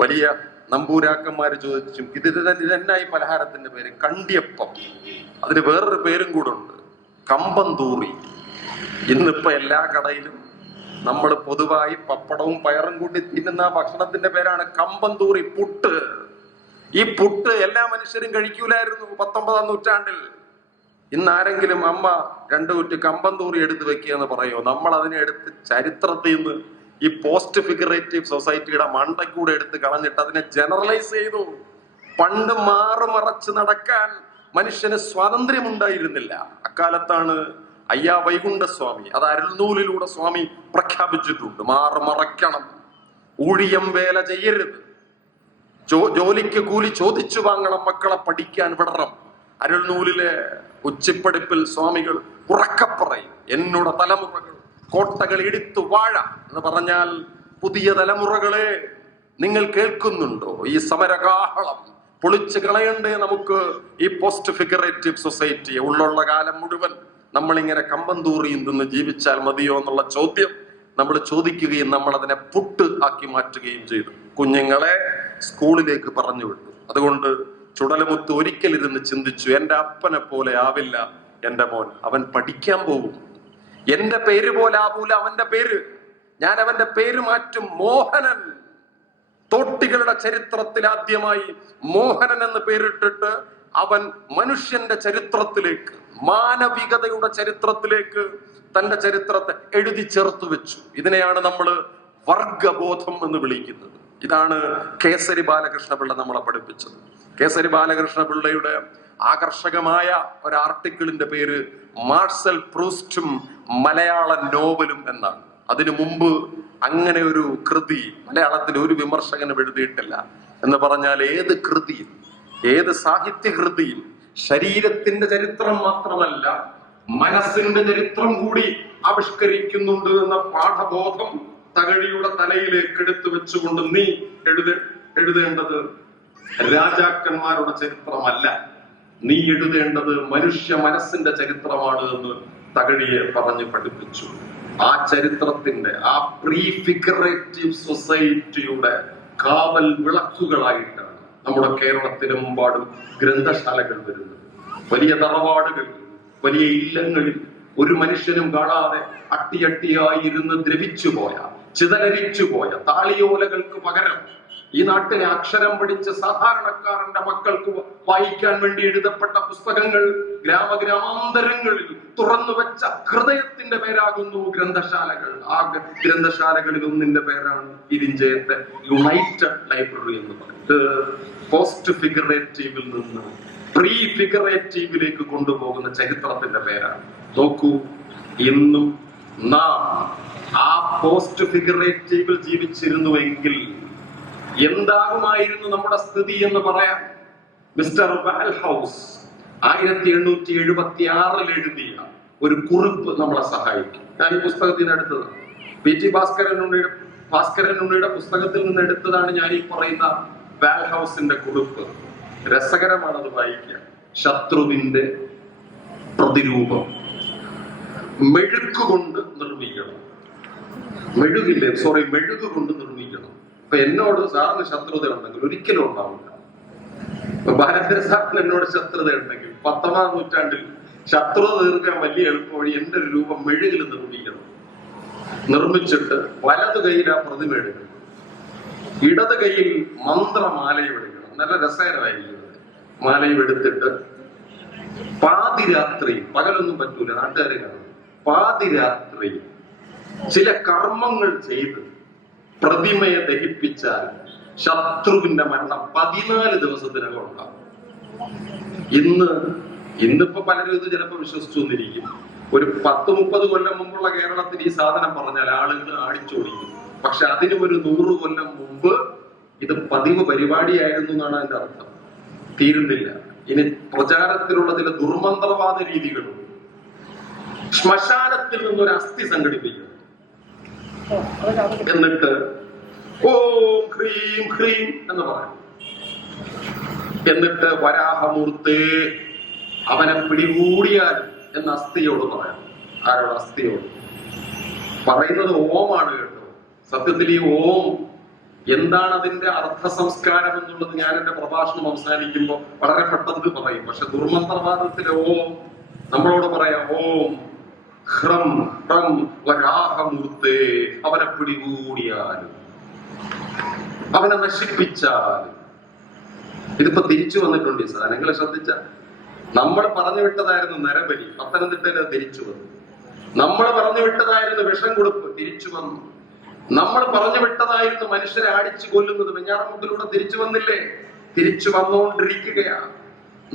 വലിയ നമ്പൂരാക്കന്മാര് ചോദിച്ചു, ഇതെന്നായി പലഹാരത്തിന്റെ പേര്? കണ്ടിയപ്പം. അതിന് വേറൊരു പേരും കൂടെ ഉണ്ട്, കമ്പന്തൂറി. ഇന്നിപ്പോ എല്ലാ കടയിലും നമ്മൾ പൊതുവായി പപ്പടവും പയറും കൂട്ടി തിന്നുന്ന ഭക്ഷണത്തിന്റെ പേരാണ് കമ്പന്തൂറി, പുട്ട്. ഈ പുട്ട് എല്ലാ മനുഷ്യരും കഴിക്കൂലായിരുന്നു 19-ാം നൂറ്റാണ്ടിൽ. ഇന്ന് ആരെങ്കിലും അമ്മ 2 കുറ്റി കമ്പന്തൂറി എടുത്ത് വെക്കുക എന്ന് പറയുമോ? നമ്മൾ അതിനെ എടുത്ത് ചരിത്രത്തിൽ നിന്ന് ഈ പോസ്റ്റ് ഫിഗറേറ്റീവ് സൊസൈറ്റിയുടെ മണ്ടയ്ക്കൂടെ എടുത്ത് കളഞ്ഞിട്ട് അതിനെ ജനറലൈസ് ചെയ്തു. പണ്ട് മാറുമറച്ച് നടക്കാൻ മനുഷ്യന് സ്വാതന്ത്ര്യം ഉണ്ടായിരുന്നില്ല. അക്കാലത്താണ് അയ്യാ വൈകുണ്ഠസ്വാമി, അത് അരുൾനൂലിലൂടെ സ്വാമി പ്രഖ്യാപിച്ചിട്ടുണ്ട്. മാറുമറയ്ക്കണം, ഊഴിയം വേല ചെയ്യരുത്, ജോലിക്ക് കൂലി ചോദിച്ചു വാങ്ങണം, മക്കളെ പഠിക്കാൻ വിടണം. അരുൾനൂലിലെ ഉച്ചിപ്പടിപ്പിൽ സ്വാമികൾ ഉറക്കപ്പറയും, എന്നോട് തലമുറകൾ കോട്ടകൾ ഇടിത്തു വാഴ എന്ന് പറഞ്ഞാൽ, പുതിയ തലമുറകളെ നിങ്ങൾ കേൾക്കുന്നുണ്ടോ? ഈ സമരകാഹളം പൊളിച്ചു കളയണ്ടേ നമുക്ക് ഈ പോസ്റ്റ് ഫിഗറേറ്റീവ് സൊസൈറ്റിയെ? ഉള്ള കാലം മുഴുവൻ നമ്മളിങ്ങനെ കമ്പന്തൂറിയിൽ നിന്ന് ജീവിച്ചാൽ മതിയോ എന്നുള്ള ചോദ്യം നമ്മൾ ചോദിക്കുകയും നമ്മൾ അതിനെ പുട്ട് ആക്കി മാറ്റുകയും ചെയ്തു. കുഞ്ഞുങ്ങളെ സ്കൂളിലേക്ക് പറഞ്ഞു വിട്ടു. അതുകൊണ്ട് ചുടലമുത്ത് ഒരിക്കലിരുന്ന് ചിന്തിച്ചു, എന്റെ അപ്പനെ പോലെ ആവില്ല എന്റെ മോൻ, അവൻ പഠിക്കാൻ പോകും. എന്റെ പേര് പോലെ ആവൂല അവന്റെ പേര്, ഞാൻ അവന്റെ പേര് മാറ്റും, മോഹനൻ. തോട്ടികളുടെ ചരിത്രത്തിൽ ആദ്യമായി മോഹനൻ എന്ന് പേരിട്ടിട്ട് അവൻ മനുഷ്യന്റെ ചരിത്രത്തിലേക്ക്, മാനവികതയുടെ ചരിത്രത്തിലേക്ക് തന്റെ ചരിത്രത്തെ എഴുതി ചേർത്ത് വെച്ചു. ഇതിനെയാണ് നമ്മൾ വർഗബോധം എന്ന് വിളിക്കുന്നത്. ഇതാണ് കേസരി ബാലകൃഷ്ണപിള്ള നമ്മളെ പഠിപ്പിച്ചത്. കേസരി ബാലകൃഷ്ണപിള്ളയുടെ ആകർഷകമായ ഒരു ആർട്ടിക്കിളിന്റെ പേര് മാർസൽ പ്രൂസ്റ്റും മലയാള നോവലും എന്നാണ്. അതിനു മുമ്പ് അങ്ങനെ ഒരു കൃതി മലയാളത്തിൽ ഒരു വിമർശകനും എഴുതിയിട്ടില്ല. എന്ന് പറഞ്ഞാൽ ഏത് കൃതിയും, ഏത് സാഹിത്യകൃതിയും ശരീരത്തിന്റെ ചരിത്രം മാത്രമല്ല മനസ്സിന്റെ ചരിത്രം കൂടി ആവിഷ്കരിക്കുന്നുണ്ട് എന്ന പാഠബോധം തകഴിയുടെ തലയിലേക്ക് എടുത്തു വെച്ചുകൊണ്ട് നീ എഴുതേണ്ടത് രാജാക്കന്മാരുടെ ചരിത്രമല്ല, നീ എഴുതേണ്ടത് മനുഷ്യ മനസ്സിന്റെ ചരിത്രമാണ് എന്ന് തകഴിയെ പറഞ്ഞു പഠിപ്പിച്ചു. ആ ചരിത്രത്തിന്റെ, ആ പ്രീ ഫിഗറേറ്റീവ് സൊസൈറ്റിയുടെ കാവൽ വിളക്കുകളായിട്ടാണ് നമ്മുടെ കേരളത്തിലെമ്പാടും ഗ്രന്ഥശാലകൾ വരുന്നത്. വലിയ തറവാടുകളിൽ, വലിയ ഇല്ലങ്ങളിൽ ഒരു മനുഷ്യനും കാണാതെ അട്ടിയട്ടിയായി ഇരുന്ന് ദ്രവിച്ചു പോയ, ചിതലരിച്ചു പോയ താളിയോലകൾക്ക് പകരം ഈ നാട്ടിലെ അക്ഷരം പഠിച്ച സാധാരണക്കാരന്റെ മക്കൾക്ക് വായിക്കാൻ വേണ്ടി എഴുതപ്പെട്ട പുസ്തകങ്ങൾ ഗ്രാമഗ്രാമാന്തരങ്ങളിൽ തുറന്നു വെച്ച ഹൃദയത്തിന്റെ പേരാകുന്നു ഗ്രന്ഥശാലകൾ. ആ ഗ്രന്ഥശാലകളിൽ ഒന്നിന്റെ പേരാണ് ഇരിഞ്ചയത്തെ യുണൈറ്റഡ് ലൈബ്രറി എന്ന് പറയുന്നത്. പോസ്റ്റ് ഫിഗറേറ്റീവിൽ നിന്ന് പ്രീ ഫിഗറേറ്റീവിലേക്ക് കൊണ്ടുപോകുന്ന ചരിത്രത്തിന്റെ പേരാണ്. നോക്കൂ, ഇന്നും നാം ആ പോസ്റ്റ് ഫിഗറേറ്റീവിൽ ജീവിച്ചിരുന്നുവെങ്കിൽ എന്താകുമായിരുന്നു നമ്മുടെ സ്ഥിതി എന്ന് പറയാം. മിസ്റ്റർ വാൽഹൗസ് 1876 എഴുതിയ ഒരു കുറിപ്പ് നമ്മളെ സഹായിക്കും. ഞാൻ ഈ പുസ്തകത്തിന് എടുത്തത് P.T. ഭാസ്കരനുണ്ണിയുടെ പുസ്തകത്തിൽ നിന്ന് എടുത്തതാണ് ഞാൻ ഈ പറയുന്ന വാൽഹൗസിന്റെ കുറിപ്പ്. രസകരമാണത് വായിക്കാൻ. ശത്രുവിന്റെ പ്രതിരൂപം മെഴുകുകൊണ്ട് നിർമ്മിക്കണം. മെഴുകുകൊണ്ട് നിർമ്മിക്കണം. ഇപ്പൊ എന്നോട് സാറിന് ശത്രുത ഉണ്ടെങ്കിൽ ഒരിക്കലും ഉണ്ടാവില്ല. ഭാരതീയ സാറിന് എന്നോട് ശത്രുത ഉണ്ടെങ്കിൽ 19-ാം നൂറ്റാണ്ടിൽ ശത്രുത തീർക്കാൻ വലിയ എളുപ്പ വഴി എന്റെ ഒരു രൂപം മെഴുകിൽ നിർമ്മിക്കണം. നിർമ്മിച്ചിട്ട് വലതു കയ്യിൽ ആ പ്രതിമ എടുക്കണം, ഇടത് കയ്യിൽ മന്ത്രമാലയും എടുക്കണം. നല്ല രസകരമായിരിക്കും. മാലയും എടുത്തിട്ട് പാതിരാത്രി, പകലൊന്നും പറ്റൂല, നാട്ടുകാരെ കാണും, പാതിരാത്രി ചില കർമ്മങ്ങൾ ചെയ്ത് പ്രതിമയെ ദഹിപ്പിച്ചാൽ ശത്രുവിന്റെ മരണം 14 ദിവസത്തിനകം ഉണ്ടാവും. ഇന്നിപ്പോ പലരും ഇത് ചിലപ്പോൾ വിശ്വസിച്ചു വന്നിരിക്കും. ഒരു 10-30 കൊല്ലം മുമ്പുള്ള കേരളത്തിൽ ഈ സാധനം പറഞ്ഞാൽ ആളുകൾ ആടിച്ചോടിക്കും. പക്ഷെ അതിന് ഒരു 100 കൊല്ലം മുമ്പ് ഇത് പതിവ് പരിപാടിയായിരുന്നു എന്നാണ് അതിന്റെ അർത്ഥം. തീരുന്നില്ല. ഇനി പ്രചാരത്തിലുള്ള ചില ദുർമന്ത്രവാദ രീതികളുണ്ട്. ശ്മശാനത്തിൽ നിന്നൊരു അസ്ഥി സംഘടിപ്പിക്കണം, എന്നിട്ട് ഓം ഹ്രീം ഹ്രീം എന്ന് പറയും. എന്നിട്ട് വരാഹമൂർത്തേ, അവനെ പിടികൂടിയാൽ എന്ന് അസ്ഥിയോട് പറയാം. ആരോട്? അസ്ഥിയോട്. പറയുന്നത് ഓമാണ് കേട്ടോ. സത്യത്തിൽ ഈ ഓം എന്താണ് അതിന്റെ അർത്ഥ സംസ്കാരം എന്നുള്ളത് ഞാൻ എന്റെ പ്രഭാഷണം അവസാനിക്കുമ്പോൾ വളരെ പെട്ടെന്ന് പറയും. പക്ഷെ ദുർമന്ത്രവാദത്തിലെ ഓം നമ്മളോട് പറയാം, ഓം ഹ്രം ഹ്രം വരാഹമൂർത്തേ, അവനെ പിടികൂടിയാലും അവനെ നശിപ്പിച്ചാലും. ഇതിപ്പോ തിരിച്ചു വന്നിട്ടുണ്ട് ഈ സാധനങ്ങളെ ശ്രദ്ധിച്ച. നമ്മൾ പറഞ്ഞു വിട്ടതായിരുന്നു നരബലി, പത്തനംതിട്ടയിൽ തിരിച്ചു വന്നു. നമ്മൾ പറഞ്ഞു വിട്ടതായിരുന്നു വിഷം കൊടുപ്പ്, തിരിച്ചു വന്നു. നമ്മൾ പറഞ്ഞു വിട്ടതായിരുന്നു മനുഷ്യരെ അടിച്ചു കൊല്ലുന്നത്, വെഞ്ഞാറമൂട്ടിലൂടെ തിരിച്ചു വന്നില്ലേ? തിരിച്ചു വന്നുകൊണ്ടിരിക്കുകയാണ്.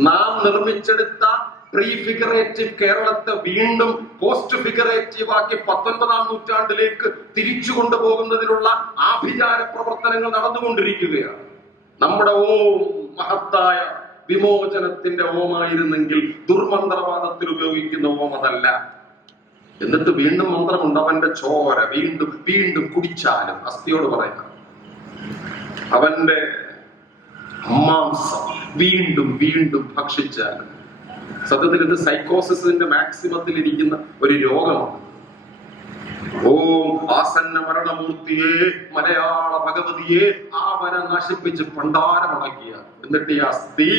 നാം നിർമ്മിച്ചെടുത്ത പ്രീ ഫിഗറേറ്റീവ് കേരളത്തെ വീണ്ടും പോസ്റ്റ് ഫിഗറേറ്റീവ് ആക്കി 19ാം നൂറ്റാണ്ടിലേക്ക് തിരിച്ചു കൊണ്ടുപോകുന്നതിനുള്ള ആഭിചാര പ്രവർത്തനങ്ങൾ നടന്നുകൊണ്ടിരിക്കുകയാണ്. നമ്മുടെ ഓം മഹത്തായ വിമോചനത്തിന്റെ ഓമായിരുന്നെങ്കിൽ ദുർമന്ത്രവാദത്തിൽ ഉപയോഗിക്കുന്ന ഓം അതല്ല. എന്നിട്ട് വീണ്ടും മന്ത്രമുണ്ട്, അവന്റെ ചോര വീണ്ടും വീണ്ടും കുടിച്ചാലും. അസ്ഥിയോട് പറയാം, അവന്റെ മാംസം വീണ്ടും വീണ്ടും ഭക്ഷിച്ചാലും. സത്യത്തിൽ ഇത് സൈക്കോസിന്റെ മാക്സിമത്തിൽ ഇരിക്കുന്ന ഒരു രോഗമാണ്. ഓം ആസന്ന മരണമൂർത്തിയെ, മലയാള ഭഗവതിയെ, അവനെ നശിപ്പിച്ച് പണ്ടാരമടക്കിയ. എന്നിട്ട് ഈ അസ്ഥി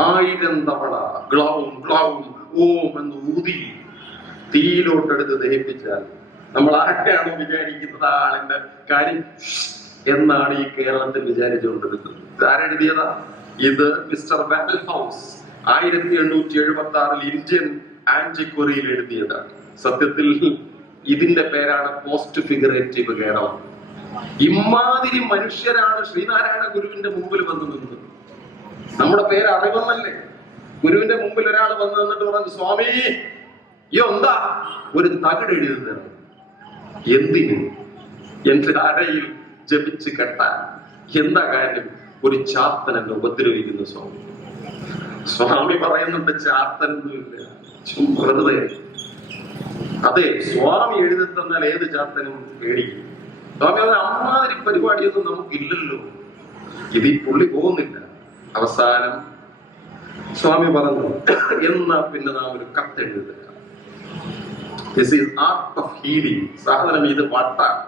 1000 തവണ ഗ്ലൗം ഗ്ലൗം ഓം എന്ന് ഊതി തീയിലോട്ടെടുത്ത് ദഹിപ്പിച്ചാൽ നമ്മൾ ആരെയാണോ വിചാരിക്കുന്നത് ആ ആളിന്റെ കാര്യം എന്നാണ് ഈ കേരളത്തിൽ വിചാരിച്ചുകൊണ്ടിരിക്കുന്നത്. ആരെഴുതിയതാ ഇത്? മിസ്റ്റർ വെൽ ഹൗസ് 1876 ഇന്ത്യൻ ആന്റിക്വറിയിൽ എഴുതിയതാണ്. സത്യത്തിൽ ഇതിന്റെ പേരാണ് പോസ്റ്റ് ഫിഗറേറ്റീവ് കേരളം. ഇമാതിരി മനുഷ്യരാണ് ശ്രീനാരായണ ഗുരുവിന്റെ മുമ്പിൽ വന്നു നിന്നത്. നമ്മുടെ പേര് അറിവെന്നല്ലേ? ഗുരുവിന്റെ മുമ്പിൽ ഒരാൾ വന്നു നിന്നിട്ട് പറഞ്ഞു, സ്വാമി എന്താ ഒരു തകിട് എഴുതുന്നത്? എന്തിന്? എന്റെ അരയിൽ ജപിച്ച് കെട്ടാൻ. എന്താ കാര്യം? ഒരു ചാത്തൻ എന്നെ ഉപദ്രവിക്കുന്നു സ്വാമി. സ്വാമി പറയുന്നുണ്ട്, ചാത്തനൊന്നുമില്ല, വെറുതെ. അതെ, സ്വാമി എഴുതി തന്നാൽ ഏത് ചാത്തനും പേടിക്കും. സ്വാമി അത് അമ്മാതിരി പരിപാടിയൊന്നും നമുക്കില്ലല്ലോ. ഇത് ഈ പുള്ളി പോകുന്നില്ല. അവസാനം സ്വാമി പറഞ്ഞു, എന്നാ പിന്നെ നാം ഒരു കത്തെഴുതുക. This is art of healing. സാധനം ഇത് വട്ടാണ്.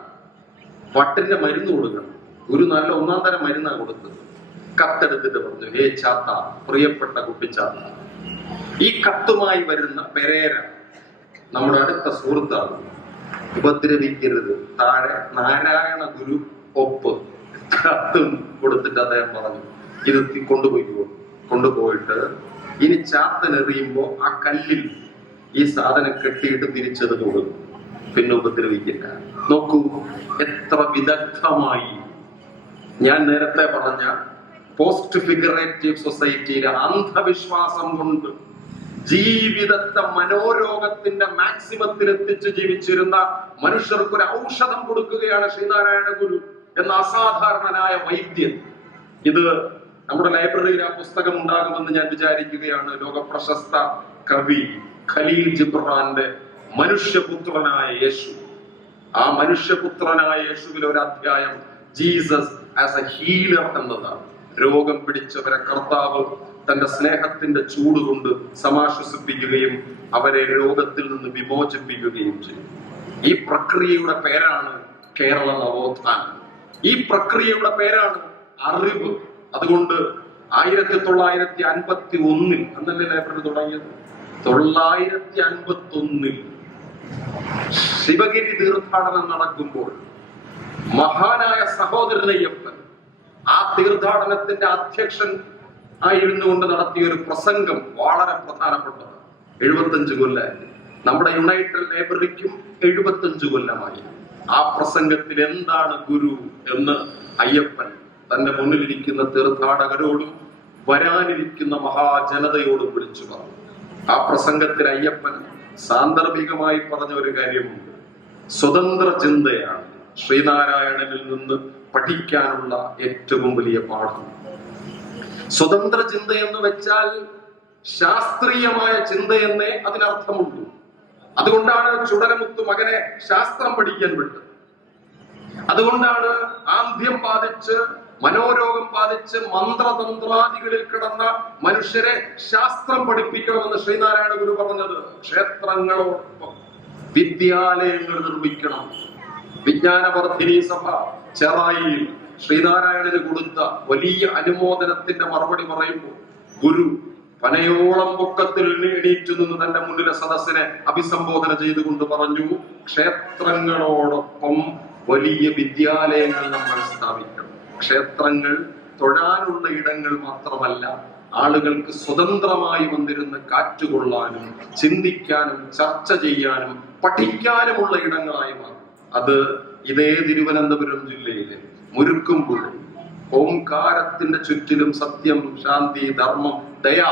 വട്ടിന്റെ മരുന്ന് കൊടുക്കണം. ഒരു നല്ല 1ാം തരം മരുന്നാണ് കൊടുത്തത്. കത്തെടുത്തിട്ട് പറഞ്ഞു, ഹേ ചാത്ത, പ്രിയപ്പെട്ട കുട്ടിച്ചാത്ത, ഈ കത്തുമായി വരുന്ന പെരേര നമ്മുടെ അടുത്ത സുഹൃത്താണ്, ഉപദ്രവിക്കരുത്. താഴെ നാരായണ ഗുരു ഒപ്പ് കത്തും കൊടുത്തിട്ട് അദ്ദേഹം പറഞ്ഞു, ഇത് കൊണ്ടുപോയിട്ട് ഇനി ചാത്തൻ എറിയുമ്പോ ആ കല്ലിൽ ഈ സാധനം കെട്ടിയിട്ട് തിരിച്ചത് കൊടുക്കും, പിന്നെ ഉപദ്രവിക്കില്ല. നോക്കൂ എത്ര വിദഗ്ധമായി. ഞാൻ നേരത്തെ പറഞ്ഞ പോസ്റ്റ് ഫിഗറേറ്റീവ് സൊസൈറ്റിയിലെ അന്ധവിശ്വാസം കൊണ്ട് ജീവിതത്തെ മനോരോഗത്തിന്റെ മാക്സിമത്തിൽ എത്തിച്ച് ജീവിച്ചിരുന്ന മനുഷ്യർക്ക് ഒരു ഔഷധം കൊടുക്കുകയാണ് ശ്രീനാരായണ ഗുരു എന്ന അസാധാരണനായ വൈദ്യൻ. ഇത് നമ്മുടെ ലൈബ്രറിയിൽ ആ പുസ്തകം ഉണ്ടാകുമെന്ന് ഞാൻ വിചാരിക്കുകയാണ്. ലോകപ്രശസ്ത കവി ഖലീൽ ജിബ്രാന്റെ മനുഷ്യപുത്രനായ യേശു. ആ മനുഷ്യപുത്രനായ യേശുവിൽ ഒരു അധ്യായം ജീസസ് ആസ് എ ഹീലർ എന്നതാണ്. രോഗം പിടിച്ചവരെ കർത്താവ് തന്റെ സ്നേഹത്തിന്റെ ചൂടുകൊണ്ട് സമാശ്വസിപ്പിക്കുകയും അവരെ രോഗത്തിൽ നിന്ന് വിമോചിപ്പിക്കുകയും ചെയ്യും. ഈ പ്രക്രിയയുടെ പേരാണ് കേരള നവോത്ഥാനം. ഈ പ്രക്രിയയുടെ പേരാണ് അറിവ്. അതുകൊണ്ട് 1951 അന്നല്ലേ ലൈബ്രറി തുടങ്ങിയത്? 951 ശിവഗിരി തീർത്ഥാടനം നടക്കുമ്പോൾ മഹാനായ സഹോദരനയ്യപ്പൻ ആ തീർത്ഥാടനത്തിന്റെ അധ്യക്ഷൻ ആയിരുന്നു കൊണ്ട് നടത്തിയ ഒരു പ്രസംഗം വളരെ പ്രധാനപ്പെട്ടത്. 75 കൊല്ലമായി. നമ്മുടെ യുണൈറ്റഡ് ലൈബ്രറിക്കും 75 കൊല്ലമായി. ആ പ്രസംഗത്തിൽ എന്താണ് ഗുരു എന്ന് അയ്യപ്പൻ തന്റെ മുന്നിലിരിക്കുന്ന തീർത്ഥാടകരോടും വരാനിരിക്കുന്ന മഹാജനതയോടും വിളിച്ചു പറഞ്ഞു. ആ പ്രസംഗത്തിൽ അയ്യപ്പൻ സാന്ദർഭികമായി പറഞ്ഞ ഒരു കാര്യമുണ്ട്. സ്വതന്ത്ര ചിന്തയാണ് ശ്രീനാരായണനിൽ നിന്ന് പഠിക്കാനുള്ള ഏറ്റവും വലിയ പാഠം. സ്വതന്ത്ര ചിന്ത എന്ന് വെച്ചാൽ ശാസ്ത്രീയമായ ചിന്തയെന്നേ അതിനർത്ഥമുള്ളൂ. അതുകൊണ്ടാണ് ചുടലമുത്ത് മകനെ ശാസ്ത്രം പഠിക്കാൻ വിട്ടത്. അതുകൊണ്ടാണ് ആന്ധ്യം ബാധിച്ച് മനോരോഗം ബാധിച്ച് മന്ത്രതന്ത്രാദികളിൽ കിടന്ന മനുഷ്യരെ ശാസ്ത്രം പഠിപ്പിക്കണമെന്ന് ശ്രീനാരായണ ഗുരു പറഞ്ഞത്. ക്ഷേത്രങ്ങളോടൊപ്പം വിദ്യാലയങ്ങൾ നിർമ്മിക്കണം. വിജ്ഞാനവർദ്ധിനി സഭ ചെറായിയിൽ ശ്രീനാരായണന് കൊടുത്ത വലിയ അനുമോദനത്തിന്റെ മറുപടി പറയുമ്പോൾ ഗുരു പനയോളം പൊക്കത്തിൽ എണീറ്റു നിന്ന് തന്റെ മുന്നിലെ സദസ്സിനെ അഭിസംബോധന ചെയ്തുകൊണ്ട് പറഞ്ഞു, ക്ഷേത്രങ്ങളോടൊപ്പം വലിയ വിദ്യാലയങ്ങൾ നമ്മൾ സ്ഥാപിക്കണം. ക്ഷേത്രങ്ങൾ തൊഴാനുള്ള ഇടങ്ങൾ മാത്രമല്ല, ആളുകൾക്ക് സ്വതന്ത്രമായി വന്നിരുന്ന് കാറ്റുകൊള്ളാനും ചിന്തിക്കാനും ചർച്ച ചെയ്യാനും പഠിക്കാനുമുള്ള ഇടങ്ങളായി മാറും. അത് ഇതേ തിരുവനന്തപുരം ജില്ലയിലെ മുരുക്കുംപുഴ ഓംകാരത്തിന്റെ ചുറ്റിലും സത്യം, ശാന്തി, ധർമ്മം, ദയ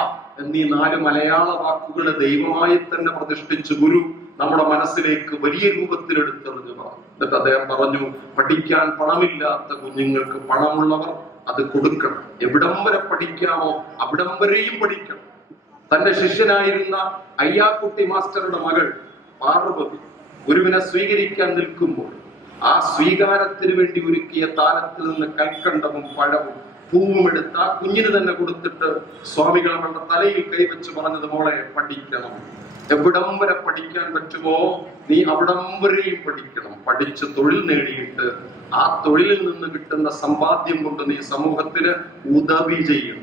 എന്നീ 4 മലയാള വാക്കുകളെ ദൈവമായി തന്നെ പ്രതിഷ്ഠിച്ച് ഗുരു നമ്മുടെ മനസ്സിലേക്ക് വലിയ രൂപത്തിൽ എടുത്തെറിഞ്ഞു പറഞ്ഞു. എന്നിട്ട് അദ്ദേഹം പറഞ്ഞു, പഠിക്കാൻ പണമില്ലാത്ത കുഞ്ഞുങ്ങൾക്ക് പണമുള്ളവർ അത് കൊടുക്കണം. എവിടം വരെ പഠിക്കാമോ അവിടം വരെയും പഠിക്കണം. തന്റെ ശിഷ്യനായിരുന്ന അയ്യാക്കുട്ടി മാസ്റ്ററുടെ മകൾ പാർവതി ഗുരുവിനെ സ്വീകരിക്കാൻ നിൽക്കുമ്പോൾ ആ സ്വീകാരത്തിന് വേണ്ടി ഒരുക്കിയ താലത്തിൽ നിന്ന് കൽക്കണ്ടവും പഴവും പൂവും എടുത്ത് ആ കുഞ്ഞിന് തന്നെ കൊടുത്തിട്ട് സ്വാമികൾ അവളുടെ തലയിൽ കൈവച്ച് പറഞ്ഞത്, മോളെ പഠിക്കണം. എവിടം വരെ പഠിക്കാൻ പറ്റുമോ നീ അവിടം വരെയും പഠിക്കണം. പഠിച്ച് തൊഴിൽ നേടിയിട്ട് ആ തൊഴിലിൽ നിന്ന് കിട്ടുന്ന സമ്പാദ്യം കൊണ്ട് നീ സമൂഹത്തിന് ഉദവി ചെയ്യും.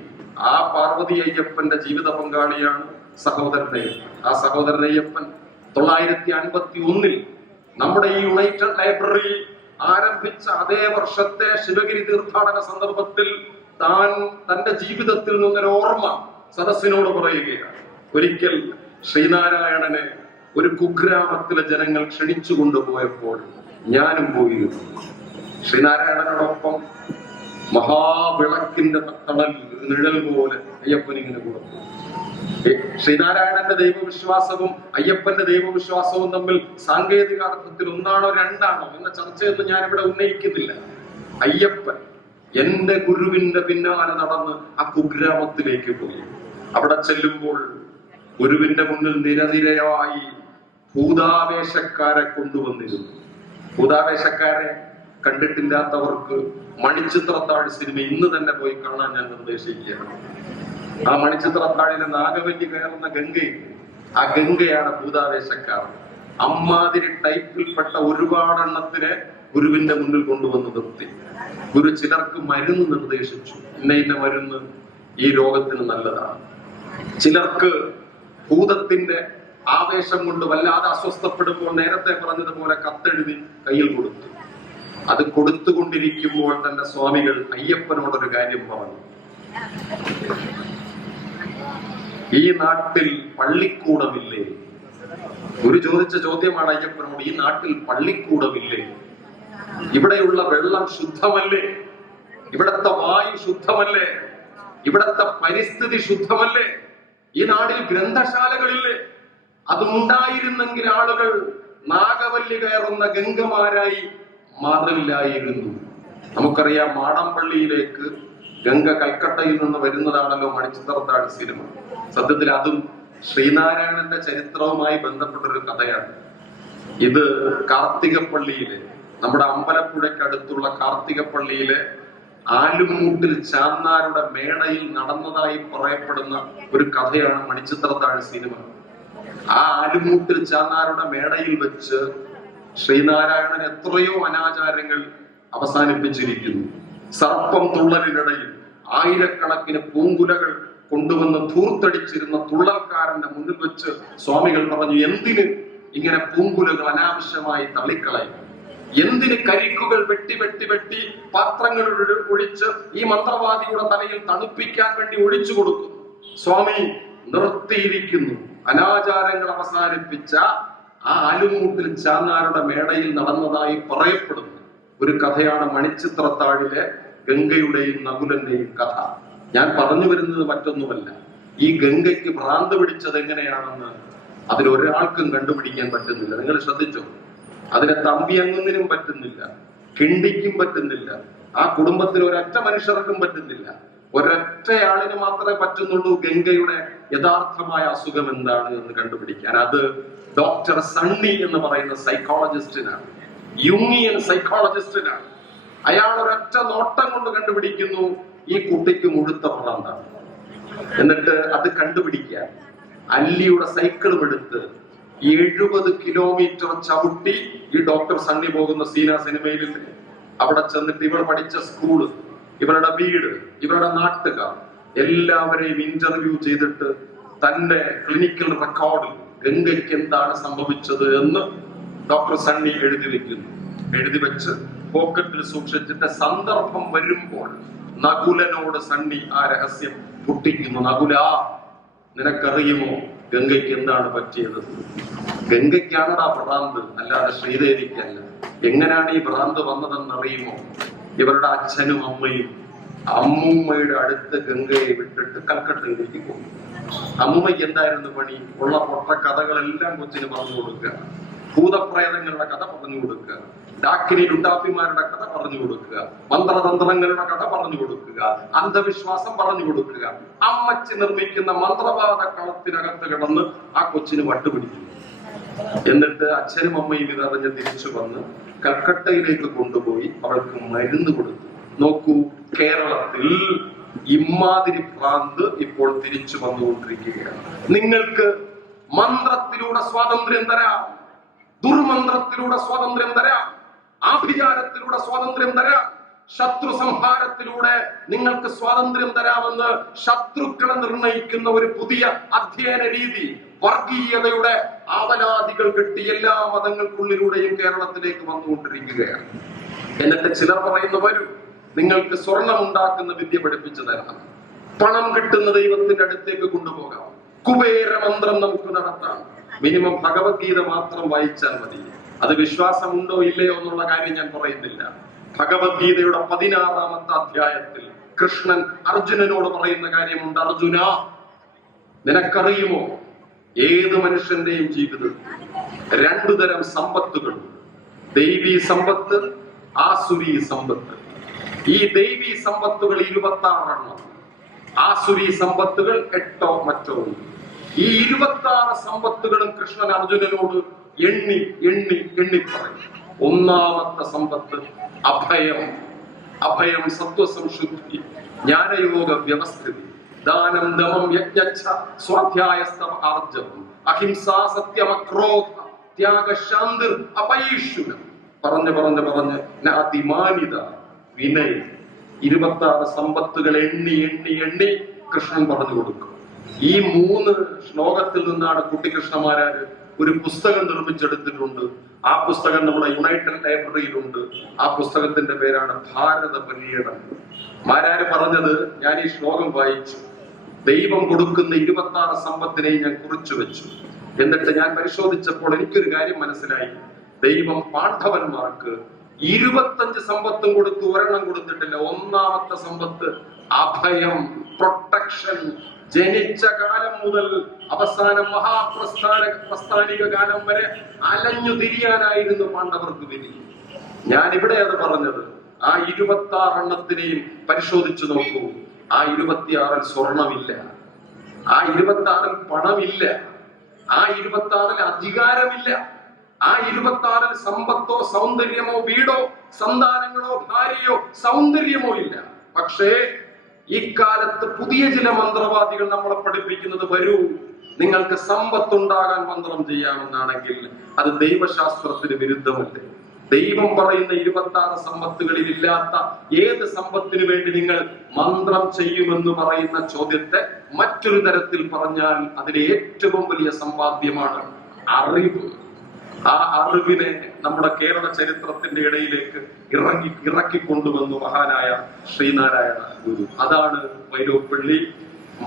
ആ പാർവതി അയ്യപ്പന്റെ ജീവിത പങ്കാളിയാണ് സഹോദരൻ അയ്യപ്പൻ. ആ സഹോദരൻ അയ്യപ്പൻ 951 നമ്മുടെ ഈ യുണൈറ്റഡ് ലൈബ്രറി ആരംഭിച്ച അതേ വർഷത്തെ ശിവഗിരി തീർത്ഥാടന സന്ദർഭത്തിൽ താൻ തന്റെ ജീവിതത്തിൽ നിന്നൊരു ഓർമ്മ സദസ്സിനോട് പറയുകയാണ്. ഒരിക്കൽ ശ്രീനാരായണനെ ഒരു കുഗ്രാമത്തിലെ ജനങ്ങൾ ക്ഷണിച്ചു കൊണ്ടുപോയപ്പോൾ ഞാനും പോയിരുന്നു. ശ്രീനാരായണനോടൊപ്പം മഹാവിളക്കിന്റെ തണൽ നിഴൽ പോലെ അയ്യപ്പൻ ഇങ്ങനെ കൊടുത്തു. ശ്രീനാരായണന്റെ ദൈവവിശ്വാസവും അയ്യപ്പന്റെ ദൈവവിശ്വാസവും തമ്മിൽ സാങ്കേതിക അർത്ഥത്തിൽ ഒന്നാണോ രണ്ടാണോ എന്ന ചർച്ചയൊന്നും ഞാൻ ഇവിടെ ഉന്നയിക്കുന്നില്ല. അയ്യപ്പൻ എന്റെ ഗുരുവിന്റെ പിന്നാലെ നടന്ന് ആ കുഗ്രാമത്തിലേക്ക് പോയി. അവിടെ ചെല്ലുമ്പോൾ ഗുരുവിന്റെ മുന്നിൽ നിരനിരയായി ഭൂതാവേശക്കാരെ കൊണ്ടുവന്നിരുന്നു. ഭൂതാവേശക്കാരെ കണ്ടിട്ടില്ലാത്തവർക്ക് മണിച്ചിത്രത്താഴ് സിനിമ ഇന്ന് തന്നെ പോയി കാണാൻ ഞാൻ നിർദ്ദേശിക്കുകയാണ്. ആ മണിച്ചിത്രത്താഴിലെ നാഗവല്ലി കയറുന്ന ഗംഗയില്ല, ആ ഗംഗയാണ് ഭൂതാവേശക്കാർ. അമ്മാതിരി ടൈപ്പിൽപ്പെട്ട ഒരുപാടെണ്ണത്തിനെ ഗുരുവിന്റെ മുന്നിൽ കൊണ്ടുവന്ന് നിർത്തി. ഗുരു ചിലർക്ക് മരുന്ന് നിർദ്ദേശിച്ചു, ഇന്ന മരുന്ന് ഈ രോഗത്തിന് നല്ലതാണ്. ചിലർക്ക് ഭൂതത്തിന്റെ ആവേശം കൊണ്ട് വല്ലാതെ അസ്വസ്ഥപ്പെടുമ്പോൾ നേരത്തെ പറഞ്ഞതുപോലെ കത്തെഴുതി കയ്യിൽ കൊടുത്തു. അത് കൊടുത്തുകൊണ്ടിരിക്കുമ്പോൾ തന്നെ സ്വാമികൾ അയ്യപ്പനോടൊരു കാര്യം പറഞ്ഞു. ഈ നാട്ടിൽ പള്ളിക്കൂടമില്ലേ? ഗുരു ചോദിച്ച ചോദ്യമാണ് അയ്യപ്പനോട്. ഈ നാട്ടിൽ പള്ളിക്കൂടമില്ലേ? ഇവിടെയുള്ള വെള്ളം ശുദ്ധമല്ലേ? ഇവിടത്തെ വായു ശുദ്ധമല്ലേ? ഇവിടത്തെ പരിസ്ഥിതി ശുദ്ധമല്ലേ? ഈ നാടിൽ ഗ്രന്ഥശാലകളില്ലേ? അതുണ്ടായിരുന്നെങ്കിൽ ആളുകൾ നാഗവല്ലി കയറുന്ന ഗംഗമാരായി മാറില്ലായിരുന്നു. നമുക്കറിയാം, മാടമ്പള്ളിയിലേക്ക് ഗംഗ കൽക്കട്ടയിൽ നിന്ന് വരുന്നതാണല്ലോ മണിച്ചിത്രത്താഴ് സിനിമ. സത്യത്തിൽ അതും ശ്രീനാരായണന്റെ ചരിത്രവുമായി ബന്ധപ്പെട്ടൊരു കഥയാണ്. ഇത് കാർത്തികപ്പള്ളിയിലെ, നമ്മുടെ അമ്പലപ്പുഴയ്ക്കടുത്തുള്ള കാർത്തികപ്പള്ളിയിലെ ആലുമൂട്ടിൽ ചാന്നാരുടെ മേടയിൽ നടന്നതായി പറയപ്പെടുന്ന ഒരു കഥയാണ് മണിച്ചിത്രത്താഴ് സിനിമ. ആ ആലുമൂട്ടിൽ ചാന്നാരുടെ മേടയിൽ വെച്ച് ശ്രീനാരായണൻ എത്രയോ അനാചാരങ്ങൾ അവസാനിപ്പിച്ചിരിക്കുന്നു. സർപ്പം തുള്ളലിനിടയിൽ ആയിരക്കണക്കിന് പൂങ്കുലകൾ കൊണ്ടുവന്ന് ധൂർത്തടിച്ചിരുന്ന തുള്ളൽക്കാരന്റെ മുന്നിൽ വെച്ച് സ്വാമികൾ പറഞ്ഞു, എന്തിന് ഇങ്ങനെ പൂങ്കുലകൾ അനാവശ്യമായി തള്ളിക്കളയും? എന്തിന് കരിക്കുകൾ വെട്ടി വെട്ടി വെട്ടി പാത്രങ്ങളിൽ ഒഴിച്ച് ഈ മന്ത്രവാദിയുടെ തലയിൽ തണുപ്പിക്കാൻ വേണ്ടി ഒഴിച്ചു കൊടുക്കുന്നു? സ്വാമി നിർത്തിയിരിക്കുന്നു. അനാചാരങ്ങൾ അവസാനിപ്പിച്ച ആ ആലുമൂട്ടിൽ ചാന്നാരുടെ മേടയിൽ നടന്നതായി പറയപ്പെടുന്നു ഒരു കഥയാണ് മണിച്ചിത്രത്താഴിലെ ഗംഗയുടെയും നകുലന്റെയും കഥ. ഞാൻ പറഞ്ഞു വരുന്നത് മറ്റൊന്നുമല്ല, ഈ ഗംഗയ്ക്ക് ഭ്രാന്ത് പിടിച്ചത് എങ്ങനെയാണെന്ന് അതിലൊരാൾക്കും കണ്ടുപിടിക്കാൻ പറ്റുന്നില്ല. നിങ്ങൾ ശ്രദ്ധിച്ചോ? അതിനെ തമ്പിയങ്ങുന്നതിനും പറ്റുന്നില്ല, കിണ്ടിക്കും പറ്റുന്നില്ല, ആ കുടുംബത്തിൽ ഒരൊറ്റ മനുഷ്യർക്കും പറ്റുന്നില്ല. ഒരൊറ്റയാളിന് മാത്രമേ പറ്റുന്നുള്ളൂ ഗംഗയുടെ യഥാർത്ഥമായ അസുഖം എന്താണ് എന്ന് കണ്ടുപിടിക്കാൻ. അത് ഡോക്ടർ സണ്ണി എന്ന് പറയുന്ന സൈക്കോളജിസ്റ്റിനാണ്, യുങ്ങിയൻ സൈക്കോളജിസ്റ്റിനാണ്. അയാൾ ഒരൊറ്റ നോട്ടം കൊണ്ട് കണ്ടുപിടിക്കുന്നു ഈ കുട്ടിക്ക് മുഴുത്ത ഭ്രാന്താണ്. എന്നിട്ട് അത് കണ്ടുപിടിക്കാൻ അല്ലിയുടെ സൈക്കിളും എടുത്ത് 70 കിലോമീറ്റർ ചവിട്ടി ഈ ഡോക്ടർ സണ്ണി പോകുന്ന സീന സിനിമയിൽ അവിടെ ചെന്നിട്ട് ഇവർ പഠിച്ച സ്കൂള്, ഇവരുടെ വീട്, ഇവരുടെ നാട്ടുകാർ എല്ലാവരെയും ഇന്റർവ്യൂ ചെയ്തിട്ട് തന്റെ ക്ലിനിക്കൽ റെക്കോർഡിൽ ഗംഗയ്ക്ക് എന്താണ് സംഭവിച്ചത് എന്ന് ഡോക്ടർ സണ്ണി എഴുതി വെക്കുന്നു. എഴുതി വെച്ച് പോക്കറ്റിൽ സൂക്ഷിച്ചിട്ട് സന്ദർഭം വരുമ്പോൾ നകുലനോട് സണ്ണി ആ രഹസ്യം പൊട്ടിക്കുന്നു. നകുല, നിനക്കറിയുമോ ഗംഗയ്ക്ക് എന്താണ് പറ്റിയത്? ഗംഗയ്ക്കാണടാ ഭ്രാന്ത്, അല്ലാതെ ശ്രീദേവിക്കല്ല. എങ്ങനെയാണ് ഈ ഭ്രാന്ത് വന്നതെന്നറിയുമോ? ഇവരുടെ അച്ഛനും അമ്മയും അമ്മൂമ്മയുടെ അടുത്ത് ഗംഗയെ വിട്ടിട്ട് കൽക്കട്ടയിലേക്ക് പോകും. അമ്മൂമ്മയ്ക്ക് എന്തായിരുന്നു പണി? ഉള്ള പൊട്ട കഥകളെല്ലാം കൊച്ചിന് പറഞ്ഞു കൊടുക്കുക, ഭൂതപ്രേതങ്ങളുടെ കഥ പറഞ്ഞു കൊടുക്കുക, ഡാക്കിനി ലുട്ടാപ്പിമാരുടെ കഥ പറഞ്ഞു കൊടുക്കുക, മന്ത്രതന്ത്രങ്ങളുടെ കഥ പറഞ്ഞു കൊടുക്കുക, അന്ധവിശ്വാസം പറഞ്ഞു കൊടുക്കുക. അമ്മച്ചി നിർമ്മിക്കുന്ന മന്ത്രവാദ കളത്തിനകത്ത് കിടന്ന് ആ കൊച്ചിന് വട്ടുപിടിക്കും. എന്നിട്ട് അച്ഛനും അമ്മയും ഇതറിഞ്ഞ് തിരിച്ചു വന്ന് കൽക്കട്ടയിലേക്ക് കൊണ്ടുപോയി അവൾക്ക് മരുന്ന് കൊടുത്തു. നോക്കൂ, കേരളത്തിൽ ഇമാതിരി ഭ്രാന്ത് ഇപ്പോൾ തിരിച്ചു വന്നുകൊണ്ടിരിക്കുകയാണ്. നിങ്ങൾക്ക് മന്ത്രത്തിലൂടെ സ്വാതന്ത്ര്യം തരാം, ദുർമന്ത്രത്തിലൂടെ സ്വാതന്ത്ര്യം തരാം, ആഭിചാരത്തിലൂടെ സ്വാതന്ത്ര്യം തരാം, ശത്രു സംഹാരത്തിലൂടെ നിങ്ങൾക്ക് സ്വാതന്ത്ര്യം തരാമെന്ന് ശത്രുക്കളെ നിർണയിക്കുന്ന ഒരു പുതിയ അധ്യയന രീതി വർഗീയതയുടെ ആവലാദികൾ കെട്ടി എല്ലാ മതങ്ങൾക്കുള്ളിലൂടെയും കേരളത്തിലേക്ക് വന്നുകൊണ്ടിരിക്കുകയാണ്. എന്നിട്ട് ചിലർ പറയുന്നു, വരൂ, നിങ്ങൾക്ക് സ്വർണം ഉണ്ടാക്കുന്ന വിദ്യ പഠിപ്പിച്ചു തരാം, പണം കിട്ടുന്ന ദൈവത്തിന്റെ അടുത്തേക്ക് കൊണ്ടുപോകാം, കുബേര മന്ത്രം നമുക്ക് നടത്താം, മിനിമം ഭഗവത്ഗീത മാത്രം വായിച്ചാൽ മതി. അത് വിശ്വാസമുണ്ടോ ഇല്ലയോ എന്നുള്ള കാര്യം ഞാൻ പറയുന്നില്ല. ഭഗവത്ഗീതയുടെ 16-ാമത്തെ അധ്യായത്തിൽ കൃഷ്ണൻ അർജുനനോട് പറയുന്ന കാര്യമുണ്ട്. അർജുന, നിനക്കറിയുമോ ഏത് മനുഷ്യന്റെയും ജീവിതത്തിൽ 2 തരം സമ്പത്തുകളുണ്ട്. ദൈവീ സമ്പത്ത്, ആസുരീ സമ്പത്ത്. ഈ ദൈവീ സമ്പത്തുകൾ 26 എണ്ണം, ആസുരീ സമ്പത്തുകൾ 8 മറ്റോ. ഈ 26 സമ്പത്തുകളും കൃഷ്ണൻ അർജുനനോട് എണ്ണി എണ്ണി എണ്ണി പറയും. 1-ാമത്തെ സമ്പത്ത് അഭയം. അഭയം സത്വസംശുദ്ധി, ജ്ഞാനയോഗ വ്യവസ്ഥിതി, ദാനം ദമം യജ്ഞച്ഛ സ്വാധ്യായസ്തവ ആർജവം, അഹിംസാ സത്യമക്രോധ ത്യാഗ ശാന്തിർ അപൈഷുനം. പറഞ്ഞ് അതിമാനിത, വിനയം. 26 സമ്പത്തുകൾ എണ്ണി എണ്ണി എണ്ണി കൃഷ്ണൻ പറഞ്ഞു കൊടുക്കും. ഈ 3 ശ്ലോകത്തിൽ നിന്നാണ് കുട്ടിക്കൃഷ്ണമാരാര് ഒരു പുസ്തകം നിർമ്മിച്ചെടുത്തിട്ടുണ്ട്. ആ പുസ്തകം നമ്മുടെ യുണൈറ്റഡ് ലൈബ്രറിയിലുണ്ട്. ആ പുസ്തകത്തിന്റെ പേരാണ് ഭാരത പര്യടനം. മാരാര് പറഞ്ഞത്, ഞാൻ ഈ ശ്ലോകം വായിച്ചു, ദൈവം കൊടുക്കുന്ന 26 സമ്പത്തിനെയും ഞാൻ കുറിച്ചു വെച്ചു. എന്നിട്ട് ഞാൻ പരിശോധിച്ചപ്പോൾ എനിക്കൊരു കാര്യം മനസ്സിലായി. ദൈവം പാണ്ഡവന്മാർക്ക് 25 സമ്പത്തും കൊടുത്തു, ഒരെണ്ണം കൊടുത്തിട്ടില്ല. 1-ാമത്തെ സമ്പത്ത് അഭയം, പ്രൊട്ടക്ഷൻ. ജനിച്ച കാലം മുതൽ അവസാനം പ്രസ്ഥാനിക കാലം വരെ അലഞ്ഞു തിരിയാനായിരുന്നു പാണ്ഡവർക്ക് വിധി. ഞാൻ ഇവിടെ അത് പറഞ്ഞത്. ആ 26 എണ്ണത്തിനെയും പരിശോധിച്ചു നോക്കൂ. ആ 26-ൽ സ്വർണമില്ല, ആ 26-ൽ പണമില്ല, ആ 26-ൽ അധികാരമില്ല, ആ 26-ൽ സമ്പത്തോ സൗന്ദര്യമോ വീടോ സന്താനങ്ങളോ ഭാര്യയോ സൗന്ദര്യമോ ഇല്ല. പക്ഷേ ഇക്കാലത്ത് പുതിയ ചില മന്ത്രവാദികൾ നമ്മളെ പഠിപ്പിക്കുന്നത്, വരൂ, നിങ്ങൾക്ക് സമ്പത്തുണ്ടാകാൻ മന്ത്രം ചെയ്യാമെന്നാണെങ്കിൽ അത് ദൈവശാസ്ത്രത്തിന് വിരുദ്ധമല്ലേ? ദൈവം പറയുന്ന 26 സമ്പത്തുകളിൽ ഇല്ലാത്ത ഏത് സമ്പത്തിനു വേണ്ടി നിങ്ങൾ മന്ത്രം ചെയ്യുമെന്ന് പറയുന്ന ചോദ്യത്തെ മറ്റൊരു തരത്തിൽ പറഞ്ഞാൽ അതിലെ ഏറ്റവും വലിയ സമ്പാദ്യമാണ് അറിവ്. ആ അറിവിനെ നമ്മുടെ കേരള ചരിത്രത്തിന്റെ ഇടയിലേക്ക് ഇറക്കിക്കൊണ്ടുവന്നു മഹാനായ ശ്രീനാരായണ ഗുരു. അതാണ് വൈലോപ്പിള്ളി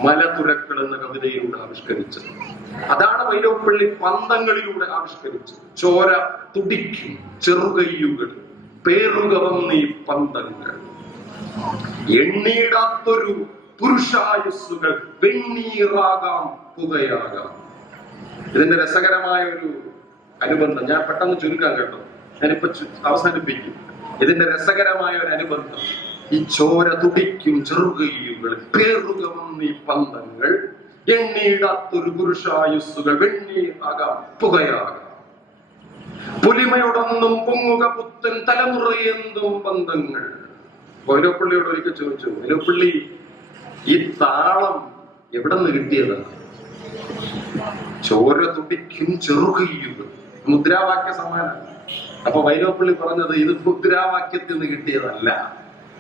മലതുരക്കൾ എന്ന കവിതയിലൂടെ ആവിഷ്കരിച്ചത്. അതാണ് വൈലോപ്പിള്ളി പന്തങ്ങളിലൂടെ ആവിഷ്കരിച്ചത്. ചോര തുടിക്കും ചെറുകയ്യുകൾ, പേറുക വന്നീ പന്തങ്ങൾ, എണ്ണീടാത്തൊരു പുരുഷായുസ്സുകൾ, വെണ്ണീറാകാം പുകയാകാം. ഇതിന്റെ രസകരമായ ഒരു അനുബന്ധം ഞാൻ പെട്ടെന്ന് ചുരുക്കാൻ കേട്ടോ, ഞാനിപ്പോ അവസാനിപ്പിക്കും. ഇതിന്റെ രസകരമായ ഒരു അനുബന്ധം, ഈ ചോര തുടിക്കും ചെറുകയ്യുകൾ, പേറുക വന്നീ പന്തങ്ങൾ, എണ്ണീടാത്തൊരു പുരുഷായുസ്സുകൾ, വെണ്ണീറാകാം പുകയാകാം. പുലിമയോടൊന്നും പൊങ്ങുക പുത്തൻ തലമുറയെന്തും ബന്ധങ്ങൾ. വൈലോപ്പിള്ളിയോട് ഒരിക്കൽ ചോദിച്ചു, വൈലോപ്പിള്ളി, ഈ താളം എവിടെ നിന്ന് കിട്ടിയതാണ്? ചോര തുടിക്കും ചെറുകയ്യുക, മുദ്രാവാക്യ സമാനം. അപ്പൊ വൈലോപ്പിള്ളി പറഞ്ഞത്, ഇത് മുദ്രാവാക്യത്തിൽ നിന്ന് കിട്ടിയതല്ല,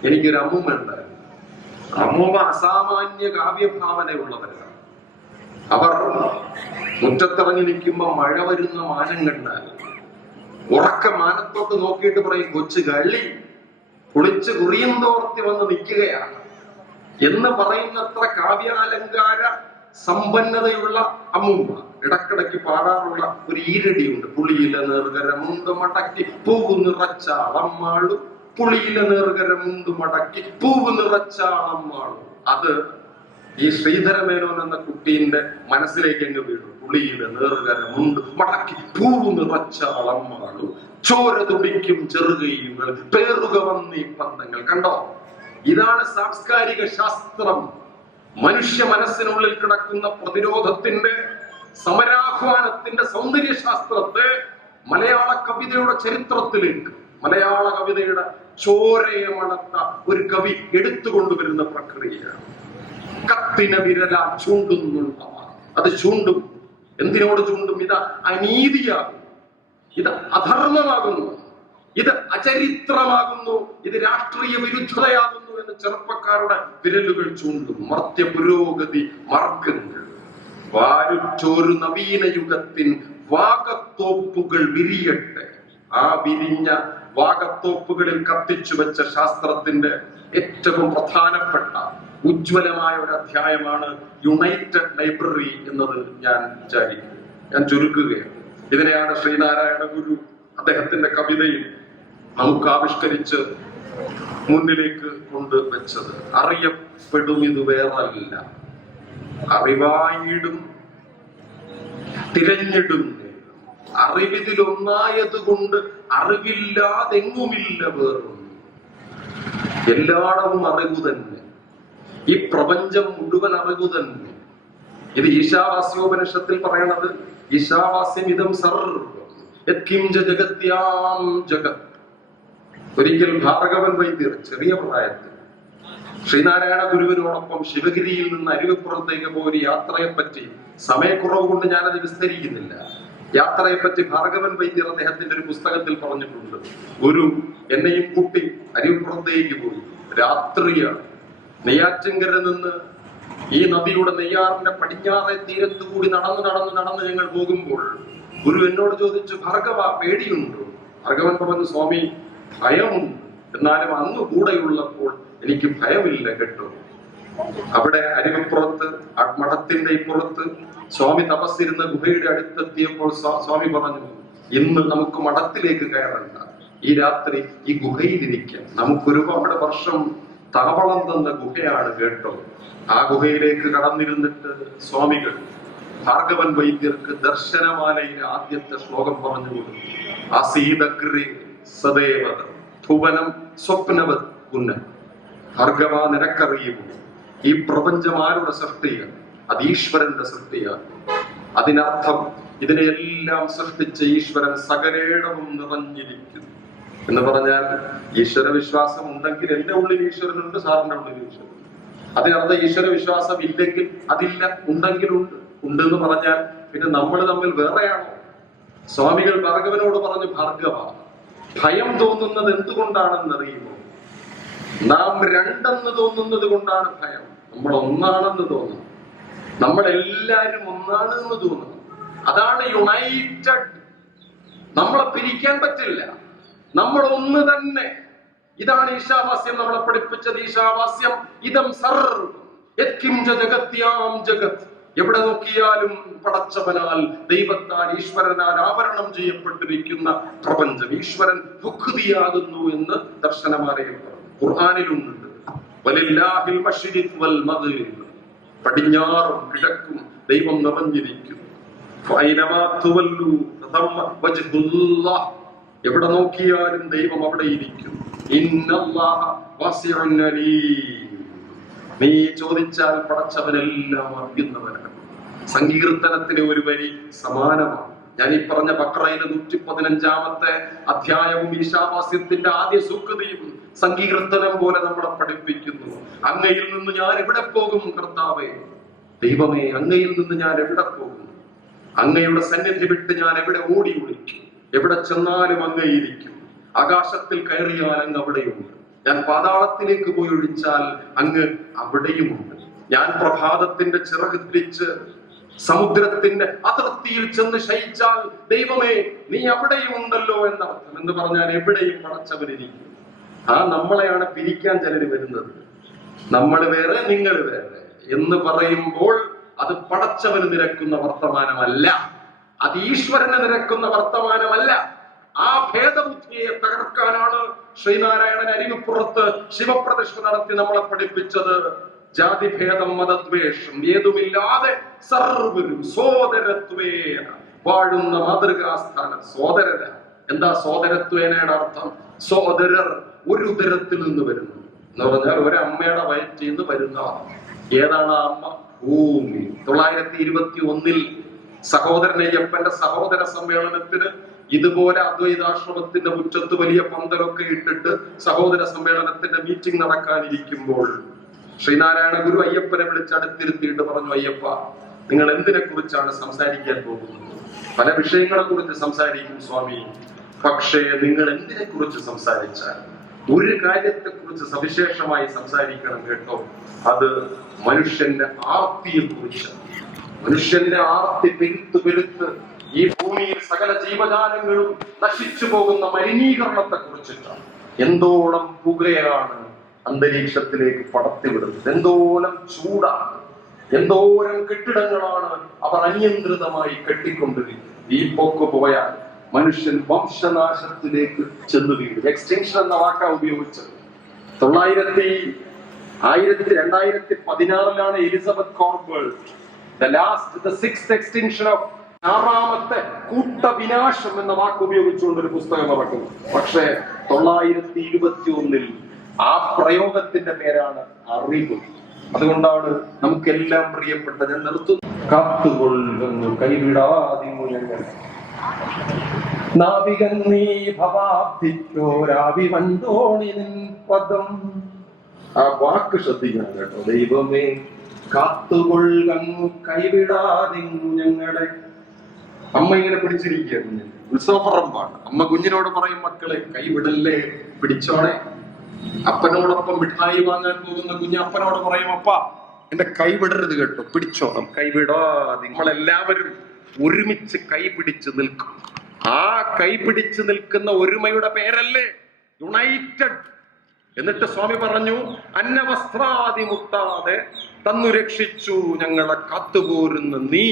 എനിക്കൊരു അമ്മൂമ്മ ഉണ്ടായിരുന്നു. അമ്മൂമ്മ അസാമാന്യ കാവ്യഭാവനയുള്ളവരാണ്. അവർ മുറ്റത്തിറങ്ങി നിൽക്കുമ്പോ മഴ വരുന്ന മാനം കണ്ടാൽ ഉറക്ക മാനത്തോട്ട് നോക്കിയിട്ട് പറയും, കൊച്ചു കള്ളി കുളിച്ച് കുറിയന്തോർത്തി വന്ന് നിൽക്കുകയാണ് എന്ന് പറയുന്നത്ര കാവ്യാലങ്കാര സമ്പന്നതയുള്ള അമ്മൂമ്മ. ഇടക്കിടയ്ക്ക് പാടാറുള്ള ഒരു ഈരടിയുണ്ട്, പുളിയിലെ നേർകര മുണ്ട് മടക്കി പൂവ് നിറച്ചാളമ്മാളും, പുളിയിലെ നേർകര മുണ്ട് മടക്കി പൂവ് നിറച്ചാളമ്മാളും. അത് ഈ ശ്രീധരമേനോൻ എന്ന കുട്ടീന്റെ മനസ്സിലേക്ക് അങ്ങ് വീണു. പുളിയിലെ നേർകര മുണ്ട് മടക്കി പൂവ് നിറച്ചാളമ്മാളും, ചോര തുടിക്കും ചെറുകൈകൾ പേറുക വന്നീ പന്തങ്ങൾ. കണ്ടോ, ഇതാണ് സാംസ്കാരിക ശാസ്ത്രം. മനുഷ്യ മനസ്സിനുള്ളിൽ കിടക്കുന്ന പ്രതിരോധത്തിന്റെ, സമരാഹ്വാനത്തിന്റെ സൗന്ദര്യശാസ്ത്രത്തെ മലയാള കവിതയുടെ ചരിത്രത്തിലേക്ക്, മലയാള കവിതയുടെ ചോരയെ മണത്ത ഒരു കവി എടുത്തുകൊണ്ടുവരുന്ന പ്രക്രിയയാണ്. കത്തിന വിരല ചൂണ്ടുന്നുണ്ടവ, അത് ചൂണ്ടും. എന്തിനോട് ചൂണ്ടും? ഇത് അനീതിയാകും, ഇത് അധർമ്മമാകുന്നു, ഇത് അചരിത്രമാകുന്നു, ഇത് രാഷ്ട്രീയ വിരുദ്ധതയാകുന്നു എന്ന് ചെറുപ്പക്കാരുടെ വിരലുകൾ ചൂണ്ടും. മർത്യ പുരോഗതി മാർഗങ്ങൾ വാരുച്ചോരു നവീന യുഗത്തിൻ വാഗത്തോപ്പുകൾ വിരിയട്ടെ. ആ വിരിഞ്ഞ വാഗത്തോപ്പുകളിൽ കത്തിച്ചു വെച്ച ശാസ്ത്രത്തിന്റെ ഏറ്റവും പ്രധാനപ്പെട്ട ഉജ്ജ്വലമായ ഒരു അധ്യായമാണ് യുണൈറ്റഡ് ലൈബ്രറി എന്നത് ഞാൻ വിചാരിക്കുന്നു. ഞാൻ ചുരുക്കുകയാണ്. ഇതിനെയാണ് ശ്രീനാരായണ ഗുരു അദ്ദേഹത്തിന്റെ കവിതയിൽ നമുക്ക് ആവിഷ്കരിച്ച് മുന്നിലേക്ക് കൊണ്ടുവച്ചത്. അറിയപ്പെടും ഇത് വേറല്ല, അറിവായിടും തിരഞ്ഞിടും, അറിവിതിലൊന്നായത് കൊണ്ട് അറിവില്ലാതെങ്ങുമില്ല വേറൊന്നും. എല്ലായിടവും അറിവ് തന്നെ, ഈ പ്രപഞ്ചം മുഴുവൻ അറിവ് തന്നെ. ഇത് ഈശാവാസ്യോപനിഷത്തിൽ പറയണത്, ഈശാവാസ്യം ഇതം സർവം യത്കിഞ്ച ജഗത്യാം ജഗത്. ഒരിക്കൽ ഭാർഗവൻ വൈദ്യർ ചെറിയ പ്രായത്തിൽ ശ്രീനാരായണ ഗുരുവിനോടൊപ്പം ശിവഗിരിയിൽ നിന്ന് അരുവിപ്പുറത്തേക്ക് പോയി യാത്രയെപ്പറ്റി, സമയക്കുറവ് കൊണ്ട് ഞാനത് വിസ്തരിക്കുന്നില്ല, യാത്രയെപ്പറ്റി ഭാർഗവൻ വൈദ്യർ അദ്ദേഹത്തിന്റെ ഒരു പുസ്തകത്തിൽ പറഞ്ഞിട്ടുണ്ട്. ഗുരു എന്നെയും കൂട്ടി അരുവിപ്പുറത്തേക്ക് പോയി. രാത്രിയാണ്. നെയ്യാറ്റിൻകര നിന്ന് ഈ നദിയുടെ നെയ്യാറിന്റെ പടിഞ്ഞാറേ തീരത്ത് കൂടി നടന്ന് ഞങ്ങൾ പോകുമ്പോൾ ഗുരു എന്നോട് ചോദിച്ചു, ഭാർഗവ പേടിയുണ്ടോ? ഭാർഗവൻ പറഞ്ഞു, സ്വാമി ഭയമുണ്ട്, എന്നാലും അങ്ങ് കൂടെയുള്ളപ്പോൾ എനിക്ക് ഭയമില്ല കേട്ടോ. അവിടെ അരുവിപ്പുറത്ത്, മഠത്തിന്റെ ഇപ്പുറത്ത് സ്വാമി തപസ്സിരുന്ന ഗുഹയുടെ അടുത്തെത്തിയപ്പോൾ സ്വാമി പറഞ്ഞു, ഇന്ന് നമുക്ക് മഠത്തിലേക്ക് കയറണ്ട, ഈ രാത്രി ഈ ഗുഹയിലിരിക്കാം, നമുക്കൊരുപാട് വർഷം താവളം തന്ന ഗുഹയാണ് കേട്ടോ. ആ ഗുഹയിലേക്ക് കടന്നിരുന്നിട്ട് സ്വാമികൾ ഭാർഗവൻ വൈദ്യർക്ക് ദർശനമാലയിലെ ആദ്യത്തെ ശ്ലോകം പറഞ്ഞു കൊടുത്തു. ആസീതഗ്രി സദേവത ഭുവനം സ്വപ്നവത് പുനഃ. ഭാർഗവ, നിനക്കറിയുമോ ഈ പ്രപഞ്ചം ആരുടെ സൃഷ്ടിയാണ്? അത് ഈശ്വരന്റെ സൃഷ്ടിയാണ്. അതിനർത്ഥം ഇതിനെയെല്ലാം സൃഷ്ടിച്ച ഈശ്വരൻ സകലേടവും നിറഞ്ഞിരിക്കുന്നു എന്ന് പറഞ്ഞാൽ, ഈശ്വര വിശ്വാസം ഉണ്ടെങ്കിൽ എന്റെ ഉള്ളിൽ ഈശ്വരനുണ്ട്, സാറിന്റെ ഉള്ളിൽ ഈശ്വരൻ. അതിനർത്ഥം ഈശ്വര വിശ്വാസം ഇല്ലെങ്കിൽ അതില്ല, ഉണ്ടെങ്കിൽ ഉണ്ട് എന്ന് പറഞ്ഞാൽ പിന്നെ നമ്മൾ തമ്മിൽ വേറെയാണോ? സ്വാമികൾ ഭാർഗവനോട് പറഞ്ഞു, ഭാർഗവ, ഭയം തോന്നുന്നത് എന്തുകൊണ്ടാണെന്ന് അറിയുമോ? നാം രണ്ടെന്ന് തോന്നുന്നത് കൊണ്ടാണ് ഭയം. നമ്മൾ ഒന്നാണെന്ന് തോന്നുന്നു, നമ്മളെല്ലാരും ഒന്നാണെന്ന് തോന്നുന്നു. അതാണ് യുണൈറ്റഡ്. നമ്മളെ പിരിക്കാൻ പറ്റില്ല, നമ്മൾ ഒന്ന് തന്നെ. ഇതാണ് ഈശാവാസ്യം നമ്മളെ പഠിപ്പിച്ചത്. ഈശാവാസ്യം ഇതം സർവം യത്കിഞ്ച ജഗത്യാം ജഗത്. എവിടെ നോക്കിയാലും പടച്ചവനാൽ, ദൈവത്താൽ, ഈശ്വരനാൽ ആവരണം ചെയ്യപ്പെട്ടിരിക്കുന്ന പ്രപഞ്ചം. ഈശ്വരൻ ഭുക്തിയാകുന്നു എന്ന് ദർശനമാലയിൽ ഖുർആനിലുണ്ട്. വലില്ലാഹിൽ മശ്രിഖ് വൽ മഗ്രിബ്. പടിഞ്ഞാറും കിഴക്കും ദൈവം നിറഞ്ഞിരിക്കുന്നു. ഫൈനമാ തുവല്ലു ഫതമ്മ വജ്ഹുല്ലാഹ്. എവിടെ നോക്കിയാലും ദൈവം അവിടെ ഇരിക്കുന്നു. ഇന്നല്ലാഹ വാസിഉൻ അലീം. നീ ചോദിച്ചാൽ പടച്ചവനെല്ലാം അറിയുന്നവനാണ്. സങ്കീർത്തനത്തിലെ ഒരു വരി സമാനമാണ്. ഞാൻ ഈ പറഞ്ഞ ബഖറയിലെ 115-ാമത്തെ അധ്യായവും ഈശാവാസ്യത്തിന്റെ ആദ്യ സൂക്തിയും സങ്കീർത്തനം പോലെ നമ്മളെ പഠിപ്പിക്കുന്നു. അങ്ങയിൽ നിന്ന് ഞാൻ എവിടെ പോകും കർത്താവേ? ദൈവമേ, അങ്ങയിൽ നിന്ന് ഞാൻ എവിടെ പോകും? അങ്ങയുടെ സന്നിധി വിട്ട് ഞാൻ എവിടെ ഓടി ഒളിക്കും? എവിടെ ചെന്നാലും അങ്ങയിരിക്കും. ആകാശത്തിൽ കയറിയാൽ അങ്ങ് അവിടെയുണ്ട്. ഞാൻ പാതാളത്തിലേക്ക് പോയി ഒഴിച്ചാൽ അങ്ങ് അവിടെയുമുണ്ട്. ഞാൻ പ്രഭാതത്തിന്റെ ചിറക് തിരിച്ച് സമുദ്രത്തിന്റെ അതിർത്തിയിൽ ചെന്ന് ശയിച്ചാൽ ദൈവമേ, നീ അവിടെയും ഉണ്ടല്ലോ എന്നർത്ഥം. എന്ന് പറഞ്ഞാൽ എവിടെയും പടച്ചവനിരിക്കും. നമ്മളെയാണ് പിരിക്കാൻ ചിലര് വരുന്നത്. നമ്മൾ വേറെ, നിങ്ങൾ വേറെ എന്ന് പറയുമ്പോൾ അത് പടച്ചവന് നിരക്കുന്ന വർത്തമാനമല്ല, അത് ഈശ്വരന് നിരക്കുന്ന വർത്തമാനമല്ല. ആ ഭേദബുദ്ധിയെ തകർക്കാനാണ് ശ്രീനാരായണൻ അരിവിപ്പുറത്ത് ശിവപ്രതിഷ്ഠ നടത്തി നമ്മളെ പഠിപ്പിച്ചത്. ജാതിഭേദം മതദ്വേഷം ഏതുമില്ലാതെ സർവരും സോദരത്വേന വാഴുന്ന മാതൃകാസ്ഥാനം. സോദരര എന്താ സോദരത്വേനയുടെ അർത്ഥം? സോദരർ ഒരു ഉദരത്തിൽ നിന്ന് വരുന്നു എന്ന് പറഞ്ഞാൽ ഒരമ്മയുടെ വയറ്റിൽ നിന്ന് വരുന്നതാണ്. ഏതാണ് ആ അമ്മ? ഭൂമി. 921 സഹോദരൻ അയ്യപ്പന്റെ സഹോദര സമ്മേളനത്തിന് ഇതുപോലെ അദ്വൈതാശ്രമത്തിന്റെ മുറ്റത്ത് വലിയ പന്തലൊക്കെ ഇട്ടിട്ട് സഹോദര സമ്മേളനത്തിന്റെ മീറ്റിംഗ് നടക്കാനിരിക്കുമ്പോൾ ശ്രീനാരായണ ഗുരു അയ്യപ്പനെ വിളിച്ചടുത്തിരുത്തിയിട്ട് പറഞ്ഞു, അയ്യപ്പ, നിങ്ങൾ എന്തിനെ കുറിച്ചാണ് സംസാരിക്കാൻ പോകുന്നത്? പല വിഷയങ്ങളെ കുറിച്ച് സംസാരിക്കും സ്വാമി, പക്ഷേ നിങ്ങൾ എന്തിനെ കുറിച്ച് സംസാരിച്ചാൽ ഒരു കാര്യത്തെ കുറിച്ച് സവിശേഷമായി സംസാരിക്കണം കേട്ടോ. അത് മനുഷ്യന്റെ ആർത്തിയെ കുറിച്ച്. മനുഷ്യന്റെ ആർത്തി പെരുത്ത് ഈ ഭൂമിയിൽ സകല ജീവജാലങ്ങളും നശിച്ചു പോകുന്ന മലിനീകരണത്തെ കുറിച്ചിട്ടാണ്. എന്തോളം പുകയാണ് അന്തരീക്ഷത്തിലേക്ക് പടർത്തിവിടുന്നത്, എന്തോരം ചൂടാണ്, എന്തോരം കെട്ടിടങ്ങളാണ് അവർ അനിയന്ത്രിതമായി കെട്ടിക്കൊണ്ടിരിക്കുന്നത്. ഈ പോക്ക് പോയാൽ മനുഷ്യൻ വംശനാശത്തിലേക്ക് ചെന്നു വീഴും. എക്സ്റ്റിങ്ഷൻ എന്ന വാക്കാ ഉപയോഗിച്ചത്. 2016 Elizabeth Kolbert the sixth extinction of 6ാമത്തെ കൂട്ടവിനാശം എന്ന വാക്ക് ഉപയോഗിച്ചുകൊണ്ട് ഒരു പുസ്തകം ഇറക്കുന്നു. പക്ഷേ 921 ആ പ്രയോഗത്തിന്റെ പേരാണ് അറിവ്. അതുകൊണ്ടാണ് നമുക്കെല്ലാം പ്രിയപ്പെട്ട, ഞാൻ നിർത്തുന്നു, കാത്തുകൊള്ളുന്നു കൈവിടാതിങ്ങു ഞങ്ങൾ നാവികൻ നീ ഭവാബ്ധിക്കോരാവി വണ്ടോണി നിൻ പദം. ആ വാക്ക് ശ്രദ്ധിക്കണം കേട്ടോ. ദൈവമേ, കാത്തുകൊള്ളുന്നു കൈവിടാതിങ്ങു ഞങ്ങളെ. അമ്മ ഇങ്ങനെ പിടിച്ചിരിക്കുക കുഞ്ഞിന്. ഉത്സവപ്പറമ്പാണ്. അമ്മ കുഞ്ഞിനോട് പറയും, മക്കളെ കൈവിടല്ലേ, പിടിച്ചോണെ. അപ്പനോടൊപ്പം മിഠായി വാങ്ങാൻ പോകുന്ന കുഞ്ഞ് അപ്പനോട് പറയും, അപ്പ എന്റെ കൈ വിടരുത് കേട്ടോ, പിടിച്ചോണം. കൈവിടാതെ നമ്മളെല്ലാവരും ഒരുമിച്ച് കൈ പിടിച്ച് നിൽക്കും. ആ കൈ പിടിച്ച് നിൽക്കുന്ന ഒരുമയുടെ പേരല്ലേ യുണൈറ്റഡ്. എന്നിട്ട് സ്വാമി പറഞ്ഞു, അന്നവസ്ത്രാദി മുട്ടാതെ തന്നു രക്ഷിച്ചു ഞങ്ങളെ കാത്തുപോരുന്ന നീ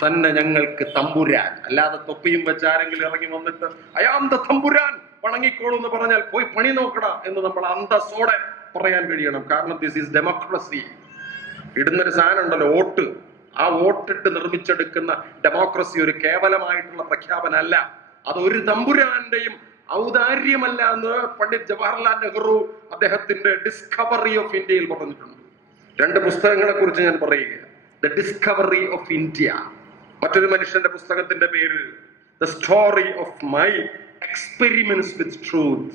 തന്നെ ഞങ്ങൾക്ക് തമ്പുരാൻ. അല്ലാതെ തൊപ്പിയും വെച്ചാരെങ്കിലും ഇറങ്ങി വന്നിട്ട് അയാന്ത തമ്പുരാൻ വണങ്ങിക്കോളൂ എന്ന് പറഞ്ഞാൽ പോയി പണി നോക്കട എന്ന് നമ്മൾ അന്തസ്സോടെ പറയാൻ കഴിയണം. കാരണം ദിസ് ഈസ് ഡെമോക്രസി. ഇടുന്നൊരു സാധനം ഉണ്ടല്ലോ, വോട്ട്. ആ വോട്ടിട്ട് നിർമ്മിച്ചെടുക്കുന്ന ഡെമോക്രസി ഒരു കേവലമായിട്ടുള്ള പ്രഖ്യാപനമല്ല. അത് ഒരു തമ്പുരാന്റെയും ഔദാര്യമല്ല എന്ന് പണ്ഡിറ്റ് ജവഹർലാൽ നെഹ്റു അദ്ദേഹത്തിന്റെ ഡിസ്കവറി ഓഫ് ഇന്ത്യയിൽ പറഞ്ഞിട്ടുണ്ട്. 2 പുസ്തകങ്ങളെ കുറിച്ച് ഞാൻ പറയുകയാണ്. The discovery of India. മറ്റൊരു മനുഷ്യന്റെ പുസ്തകത്തിന്റെ പേര് the story of my experiments with truth.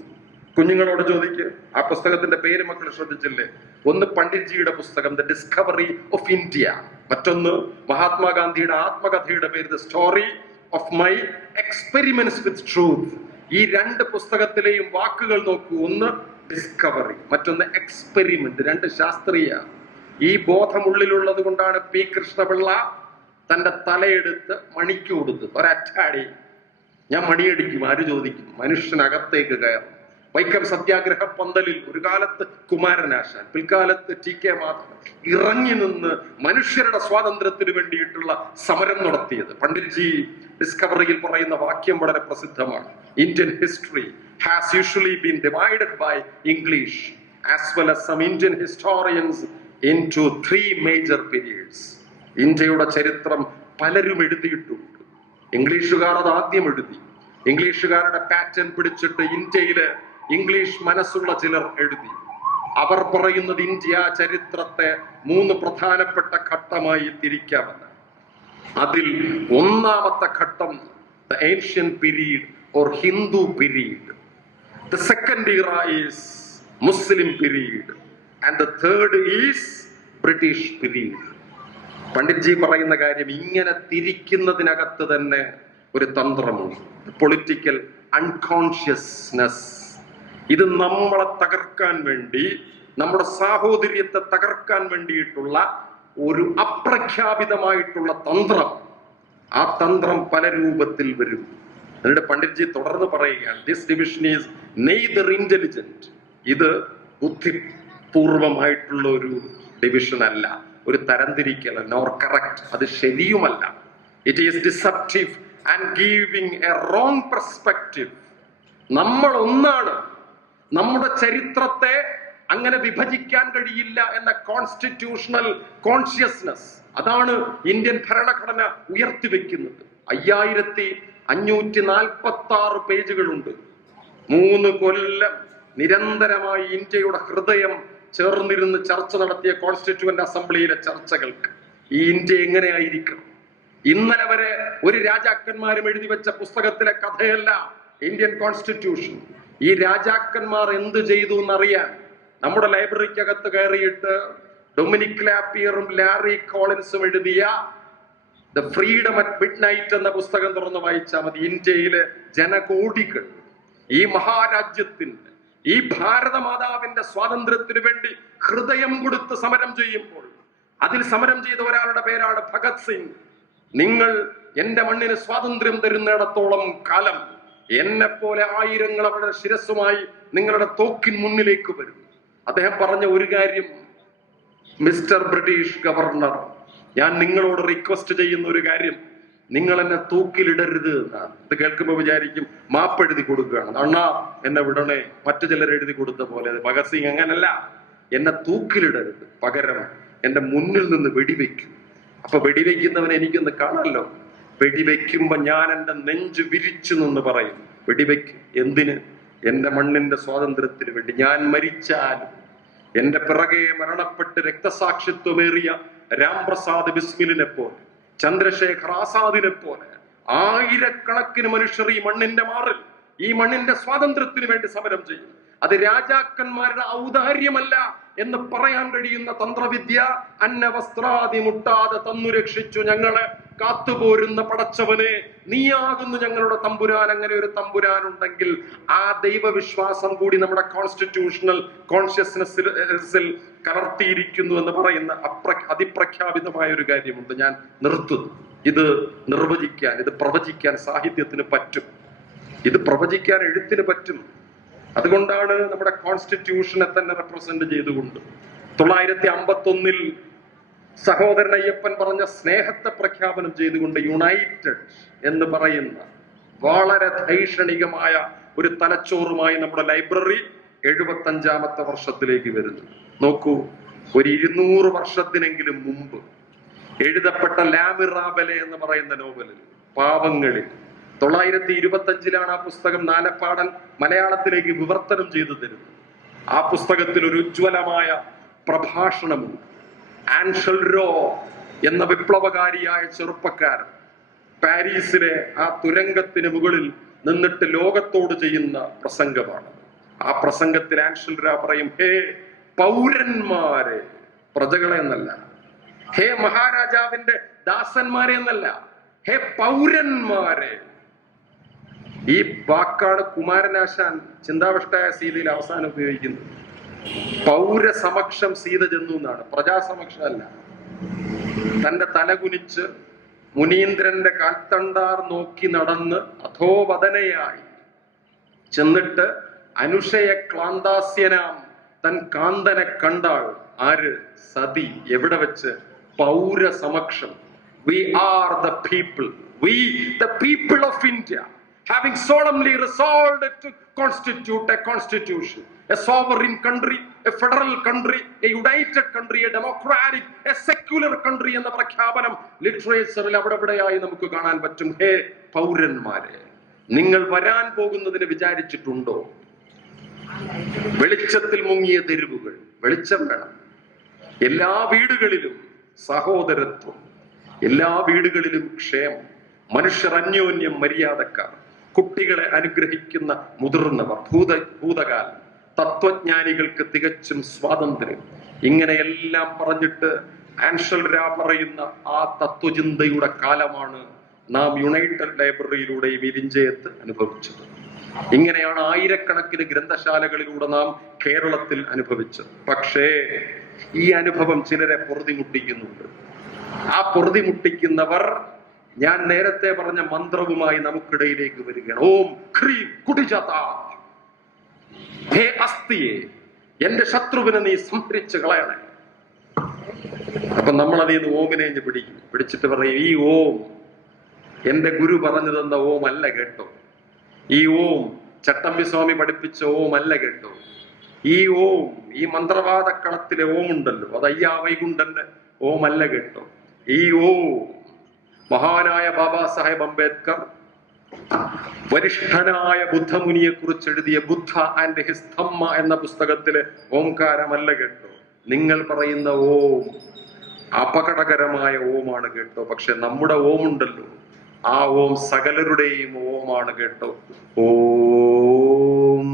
കുഞ്ഞുങ്ങളോട് ചോദിക്കുക, ആ പുസ്തകത്തിന്റെ പേര് മക്കൾ ശ്രദ്ധിച്ചില്ലേ? ഒന്ന് പണ്ഡിറ്റ്ജിയുടെ പുസ്തകം ദ ഡിസ്കവറി ഓഫ് ഇന്ത്യ, മറ്റൊന്ന് മഹാത്മാഗാന്ധിയുടെ ആത്മകഥയുടെ പേര് the story of my experiments with truth. ഈ 2 പുസ്തകത്തിലെയും വാക്കുകൾ നോക്കൂ. ഒന്ന് ഡിസ്കവറി, മറ്റൊന്ന് എക്സ്പെരിമെന്റ്. 2 ശാസ്ത്രീയ. ഈ ബോധമുള്ളിലുള്ളത് കൊണ്ടാണ് പി കൃഷ്ണപിള്ള തന്റെ തലയെടുത്ത് മണിക്ക് കൊടുത്ത് ഒരറ്റാടി. ഞാൻ മണിയടിക്കും, ആര് ചോദിക്കും? മനുഷ്യനകത്തേക്ക് കയറും. വൈക്കം സത്യാഗ്രഹ പന്തലിൽ ഒരു കാലത്ത് കുമാരനാശാൻ, പിൽക്കാലത്ത് ടി.കെ. മാധവൻ ഇറങ്ങി നിന്ന് മനുഷ്യരുടെ സ്വാതന്ത്ര്യത്തിന് വേണ്ടിയിട്ടുള്ള സമരം നടത്തിയത്. പണ്ഡിറ്റ്ജി ഡിസ്കവറിയിൽ പറയുന്ന വാക്യം വളരെ പ്രസിദ്ധമാണ്. Indian history has usually been divided by English as well as some Indian historians into 3 major periods. ഇന്ത്യയുടെ ചരിത്രം പലരും എഴുതിയിട്ടുണ്ട്. ഇംഗ്ലീഷുകാർ അത് ആദ്യം എഴുതി. ഇംഗ്ലീഷുകാരുടെ പാറ്റേൺ പിടിച്ചിട്ട് ഇന്ത്യയില് ഇംഗ്ലീഷ് മനസ്സുള്ള ചിലർ എഴുതി. അവർ പറയുന്നത് ഇന്ത്യ ചരിത്രത്തെ 3 പ്രധാനപ്പെട്ട ഘട്ടമായി തിരിക്കാമെന്ന്. അതിൽ ഒന്നാമത്തെ ഘട്ടം the ancient period or Hindu period. The second era is Muslim period. And the third is British period. Panditji പറയുന്ന കാര്യം ഇങ്ങനെ തിരിക്കുന്നതിനകത്ത് തന്നെ ഒരു തന്ത്രമുണ്ട്. Political unconsciousness. ഇത് നമ്മളെ തകർക്കാൻ വേണ്ടി, നമ്മുടെ സാഹോദര്യത്തെ തകർക്കാൻ വേണ്ടിയിട്ടുള്ള ഒരു അപ്രഖ്യാപിതമായിട്ടുള്ള തന്ത്രം. ആ തന്ത്രം പല രൂപത്തിൽ വരും. എന്നിട്ട് പണ്ഡിറ്റ്ജി തുടർന്ന് പറയുകയാണ്, this division is neither intelligent. ഇത് ബുദ്ധിപൂർവമായിട്ടുള്ള ഒരു ഡിവിഷൻ അല്ല, ഒരു തരംതിരിക്കൽ, നോർ കറക്റ്റ്, അത് ശരിയുമല്ല. It is deceptive and giving a wrong perspective. നമ്മൾ ഒന്നാണ്, നമ്മുടെ ചരിത്രത്തെ അങ്ങനെ വിഭജിക്കാൻ കഴിയില്ല എന്ന കോൺസ്റ്റിറ്റ്യൂഷണൽ കോൺഷ്യസ്നസ്, അതാണ് ഇന്ത്യൻ ഭരണഘടന ഉയർത്തിവെക്കുന്നത്. 5546 പേജുകളുണ്ട്. 3 കൊല്ലം നിരന്തരമായി ഇന്ത്യയുടെ ഹൃദയം ചേർന്നിരുന്ന് ചർച്ച നടത്തിയ കോൺസ്റ്റിറ്റ്യൂവന്റ് അസംബ്ലിയിലെ ചർച്ചകൾക്ക് ഈ ഇന്ത്യ എങ്ങനെയായിരിക്കണം. ഇന്നലെ വരെ ഒരു രാജാക്കന്മാരും എഴുതി വെച്ച പുസ്തകത്തിലെ കഥയല്ല ഇന്ത്യൻ കോൺസ്റ്റിറ്റ്യൂഷൻ. ഈ രാജാക്കന്മാർ എന്ത് ചെയ്തു എന്നറിയാൻ നമ്മുടെ ലൈബ്രറിക്കകത്ത് കയറിയിട്ട് ഡൊമിനിക് ലാപ്പിയറും ലാരി കോളിൻസും എഴുതിയ ദ ഫ്രീഡം അറ്റ് മിഡ്നൈറ്റ് എന്ന പുസ്തകം തുറന്ന് വായിച്ചാൽ മതി. ഇന്ത്യയിലെ ജനകോടികൾ ഈ മഹാരാജ്യത്തിന്റെ, ഈ ഭാരതമാതാവിന്റെ സ്വാതന്ത്ര്യത്തിന് വേണ്ടി ഹൃദയം കൊടുത്ത് സമരം ചെയ്യുമ്പോൾ അതിൽ സമരം ചെയ്ത ഒരാളുടെ പേരാണ് ഭഗത് സിംഗ്. നിങ്ങൾ എന്റെ മണ്ണിന് സ്വാതന്ത്ര്യം തരുന്നിടത്തോളം കാലം എന്നെ പോലെ ആയിരങ്ങൾ അവരുടെ ശിരസ്സുമായി നിങ്ങളുടെ തോക്കിൻ മുന്നിലേക്ക് വരും. അദ്ദേഹം പറഞ്ഞ ഒരു കാര്യം, മിസ്റ്റർ ബ്രിട്ടീഷ് ഗവർണർ, ഞാൻ നിങ്ങളോട് റിക്വസ്റ്റ് ചെയ്യുന്ന ഒരു കാര്യം, നിങ്ങൾ എന്നെ തൂക്കിലിടരുത് എന്നാണ്. ഇത് കേൾക്കുമ്പോൾ വിചാരിക്കും മാപ്പെഴുതി കൊടുക്കുകയാണ്, അണ്ണാ എന്നെ വിടണേ, മറ്റു ചിലർ എഴുതി കൊടുത്ത പോലെ. ഭഗത് സിംഗ് അങ്ങനല്ല, എന്നെ തൂക്കിലിടരുത്, പകരം എന്റെ മുന്നിൽ നിന്ന് വെടിവെക്കും. അപ്പൊ വെടിവെക്കുന്നവനെ എനിക്കൊന്ന് കാണാമല്ലോ. വെടിവെക്കുമ്പോ ഞാൻ എന്റെ നെഞ്ച് വിരിച്ചു നിന്ന് പറയും, വെടിവെക്കും. എന്തിന്? എന്റെ മണ്ണിന്റെ സ്വാതന്ത്ര്യത്തിന് വേണ്ടി. ഞാൻ മരിച്ചാലും എന്റെ പിറകെ മരണപ്പെട്ട് രക്തസാക്ഷിത്വമേറിയ രാംപ്രസാദ് ബിസ്മിലിനെ പോലെ, ചന്ദ്രശേഖർ ആസാദിനെ പോലെ ആയിരക്കണക്കിന് മനുഷ്യർ ഈ മണ്ണിന്റെ മാറിൽ, ഈ മണ്ണിന്റെ സ്വാതന്ത്ര്യത്തിന് വേണ്ടി സമരം ചെയ്യും. അത് രാജാക്കന്മാരുടെ ഔദാര്യമല്ല എന്ന് പറയാൻ കഴിയുന്ന തന്ത്രവിദ്യ അന്നവസ്ത്രാദി മുട്ടാതെ തന്നു രക്ഷിച്ചു ഞങ്ങളെ കാത്തുപോരുന്ന പടച്ചവനെ, നീയാകുന്നു ഞങ്ങളുടെ തമ്പുരാൻ. അങ്ങനെ ഒരു തമ്പുരാൻ ഉണ്ടെങ്കിൽ ആ ദൈവവിശ്വാസം കൂടി നമ്മുടെ കോൺസ്റ്റിറ്റ്യൂഷണൽ കോൺഷ്യസ്നെസ്സിൽ കലർത്തിയിരിക്കുന്നു എന്ന് പറയുന്ന അതിപ്രഖ്യാപിതമായ ഒരു കാര്യമുണ്ട്. ഞാൻ നിർത്തുന്നു. ഇത് നിർവചിക്കാൻ, ഇത് പ്രവചിക്കാൻ സാഹിത്യത്തിന് പറ്റും, ഇത് പ്രവചിക്കാൻ എഴുത്തിന് പറ്റും. അതുകൊണ്ടാണ് നമ്മുടെ കോൺസ്റ്റിറ്റ്യൂഷനെ തന്നെ റെപ്രസെന്റ് ചെയ്തുകൊണ്ട് 951 സഹോദരൻ അയ്യപ്പൻ പറഞ്ഞ സ്നേഹത്തെ പ്രഖ്യാപനം ചെയ്തുകൊണ്ട് യുണൈറ്റഡ് എന്ന് പറയുന്ന വളരെ ധൈഷണികമായ ഒരു തലച്ചോറുമായി നമ്മുടെ ലൈബ്രറി 75ാമത്തെ വർഷത്തിലേക്ക് വരുന്നു. നോക്കൂ, ഒരു 200 വർഷത്തിനെങ്കിലും മുമ്പ് എഴുതപ്പെട്ട ലാമിറാബലെ എന്ന് പറയുന്ന നോവലിൽ, പാവങ്ങളിൽ, 925 ആ പുസ്തകം നാലപ്പാടൻ മലയാളത്തിലേക്ക് വിവർത്തനം ചെയ്തു തരുന്നത്. ആ പുസ്തകത്തിൽ ഒരു ഉജ്ജ്വലമായ പ്രഭാഷണമുണ്ട്. ആൻഷൽ റോ എന്ന വിപ്ലവകാരിയായ ചെറുപ്പക്കാരൻ പാരീസിലെ ആ തുരങ്കത്തിന് മുകളിൽ നിന്നിട്ട് ലോകത്തോട് ചെയ്യുന്ന പ്രസംഗമാണ്. ആ പ്രസംഗത്തിൽ ആൻഷൽ റോ പറയും, ഹേ പൗരന്മാരെ, പ്രജകളെ എന്നല്ല, ഹേ മഹാരാജാവിന്റെ ദാസന്മാരെ എന്നല്ല, ഹേ പൗരന്മാരെ. ഈ വാക്കാണ് കുമാരനാശാൻ ചിന്താവിഷ്ടയായ സീതയിൽ അവസാനം ഉപയോഗിക്കുന്നത്. പൗരസമക്ഷം സീത ചെന്നു എന്നാണ്, പ്രജാസമക്ഷം അല്ല. തന്റെ തലകുനിച്ച് മുനീന്ദ്രന്റെ കാൽത്തണ്ടാർ നോക്കി നടന്ന് അധോവദനയായി ചെന്നിട്ട് അനുഷയെ ക്ലാന്താസ്യനാം തൻ കാന്തനെ കണ്ടാൾ. ആര്? സതി. എവിടെ വെച്ച്? പൗരസമക്ഷം. We are the people. We, the people of India, having solemnly resolved to constitute a constitution, a sovereign country, a federal country, a united country, a democratic, a secular country എന്ന പ്രഖ്യാപനം ലിറ്ററേച്ചറിൽ അവിടെയായി നമുക്ക് കാണാൻ പറ്റും. ഹേ പൗരന്മാരെ, നിങ്ങൾ വരാൻ പോകുന്നതിന് വിചാരിച്ചിട്ടുണ്ടോ? വെളിച്ചത്തിൽ മുങ്ങിയ തെരുവുകൾ, വെളിച്ചം വേണം. എല്ലാ വീടുകളിലും സഹോദരത്വം, എല്ലാ വീടുകളിലും ക്ഷേമം, മനുഷ്യർ അന്യോന്യം മര്യാദക്കാർ, കുട്ടികളെ അനുഗ്രഹിക്കുന്ന മുതിർന്നവർ, ഭൂതകാലം, തത്വജ്ഞാനികൾക്ക് തികച്ചും സ്വാതന്ത്ര്യം. ഇങ്ങനെയെല്ലാം പറഞ്ഞിട്ട് ആൻഷൽ രാ പറയുന്ന ആ തത്വചിന്തയുടെ കാലമാണ് നാം യുണൈറ്റഡ് ലൈബ്രറിയിലൂടെയും ഇരിഞ്ചയത്ത് അനുഭവിച്ചത്. ഇങ്ങനെയാണ് ആയിരക്കണക്കിന് ഗ്രന്ഥശാലകളിലൂടെ നാം കേരളത്തിൽ അനുഭവിച്ചത്. പക്ഷേ ഈ അനുഭവം ചിലരെ പൊറുതിമുട്ടിക്കുന്നുണ്ട്. ആ പൊറുതിമുട്ടിക്കുന്നവർ ഞാൻ നേരത്തെ പറഞ്ഞ മന്ത്രവുമായി നമുക്കിടയിലേക്ക് വരികയാണ്. ഓം ക്രീം കുടിജാത, ഹേ അസ്ഥിയെ, എന്റെ ശത്രുവിനെ നീ സംഹരിച്ച് കളയണേ. അപ്പൊ നമ്മൾ അതിൽ നിന്ന് ഓമിനെ പിടിച്ചിട്ട് പറയും, ഈ ഓം എന്റെ ഗുരു പറഞ്ഞു തന്ന ഓം അല്ല കേട്ടോ. ഈ ഓം ചട്ടമ്പി സ്വാമി പഠിപ്പിച്ച ഓം അല്ല കേട്ടോ. ഈ ഓം, ഈ മന്ത്രവാദക്കളത്തിലെ ഓം ഉണ്ടല്ലോ, അത് അയ്യാ വൈകുണ്ഠന്റെ ഓം അല്ല കേട്ടോ. ഈ ഓം മഹാനായ ബാബാ സാഹേബ് അംബേദ്കർ വരിഷ്ഠനായ ബുദ്ധമുനിയെ കുറിച്ച് എഴുതിയ ബുദ്ധ ആൻഡ് ഹിസ് ധമ്മ എന്ന പുസ്തകത്തിലെ ഓംകാരമല്ല കേട്ടോ. നിങ്ങൾ പറയുന്ന ഓം അപകടകരമായ ഓമാണ് കേട്ടോ. പക്ഷെ നമ്മുടെ ഓം ഉണ്ടല്ലോ, ആ ഓം സകലരുടെയും ഓമാണ് കേട്ടോ. ഓം.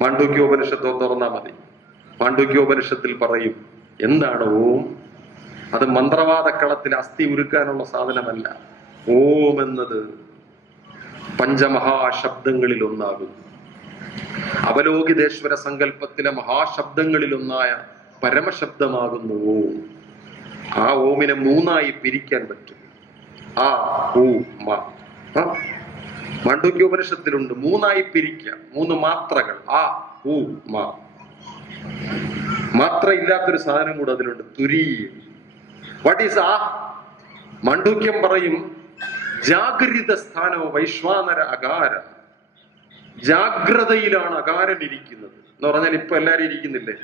മാണ്ഡൂക്യോപനിഷത്ത് തുറന്നാ മതി. മാണ്ഡൂക്യോപനിഷത്തിൽ പറയും എന്താണ് ഓം. അത് മന്ത്രവാദക്കളത്തിൽ അസ്ഥി ഉരുക്കാനുള്ള സാധനമല്ല. ഓം എന്നത് പഞ്ചമഹാശബ്ദങ്ങളിൽ ഒന്നാകുന്നു. അവലോകിതേശ്വര സങ്കല്പത്തിലെ മഹാശബ്ദങ്ങളിൽ ഒന്നായ പരമശബ്ദമാകുന്നു ഓം. ആ ഓമിനെ മൂന്നായി പിരിക്കാൻ പറ്റും. ആ ഊ മ. മാണ്ഡൂക്യോപനിഷത്തിലുണ്ട് മൂന്നായി പിരിക്കാം, മൂന്ന് മാത്രകൾ. ആ ഊ മ. മാത്ര ഇല്ലാത്തൊരു സാധനം കൂടെ അതിലുണ്ട്, തുരീയം. വാട്ട് ഈസ് ആ? മാണ്ഡൂക്യം പറയും ജാഗരിത സ്ഥാനോ വൈശ്വാനര അകാര. ജാഗ്രതയിലാണ് അകാരൻ ഇരിക്കുന്നത് എന്ന് പറഞ്ഞാൽ ഇപ്പൊ എല്ലാരും ഇരിക്കുന്നില്ലേ?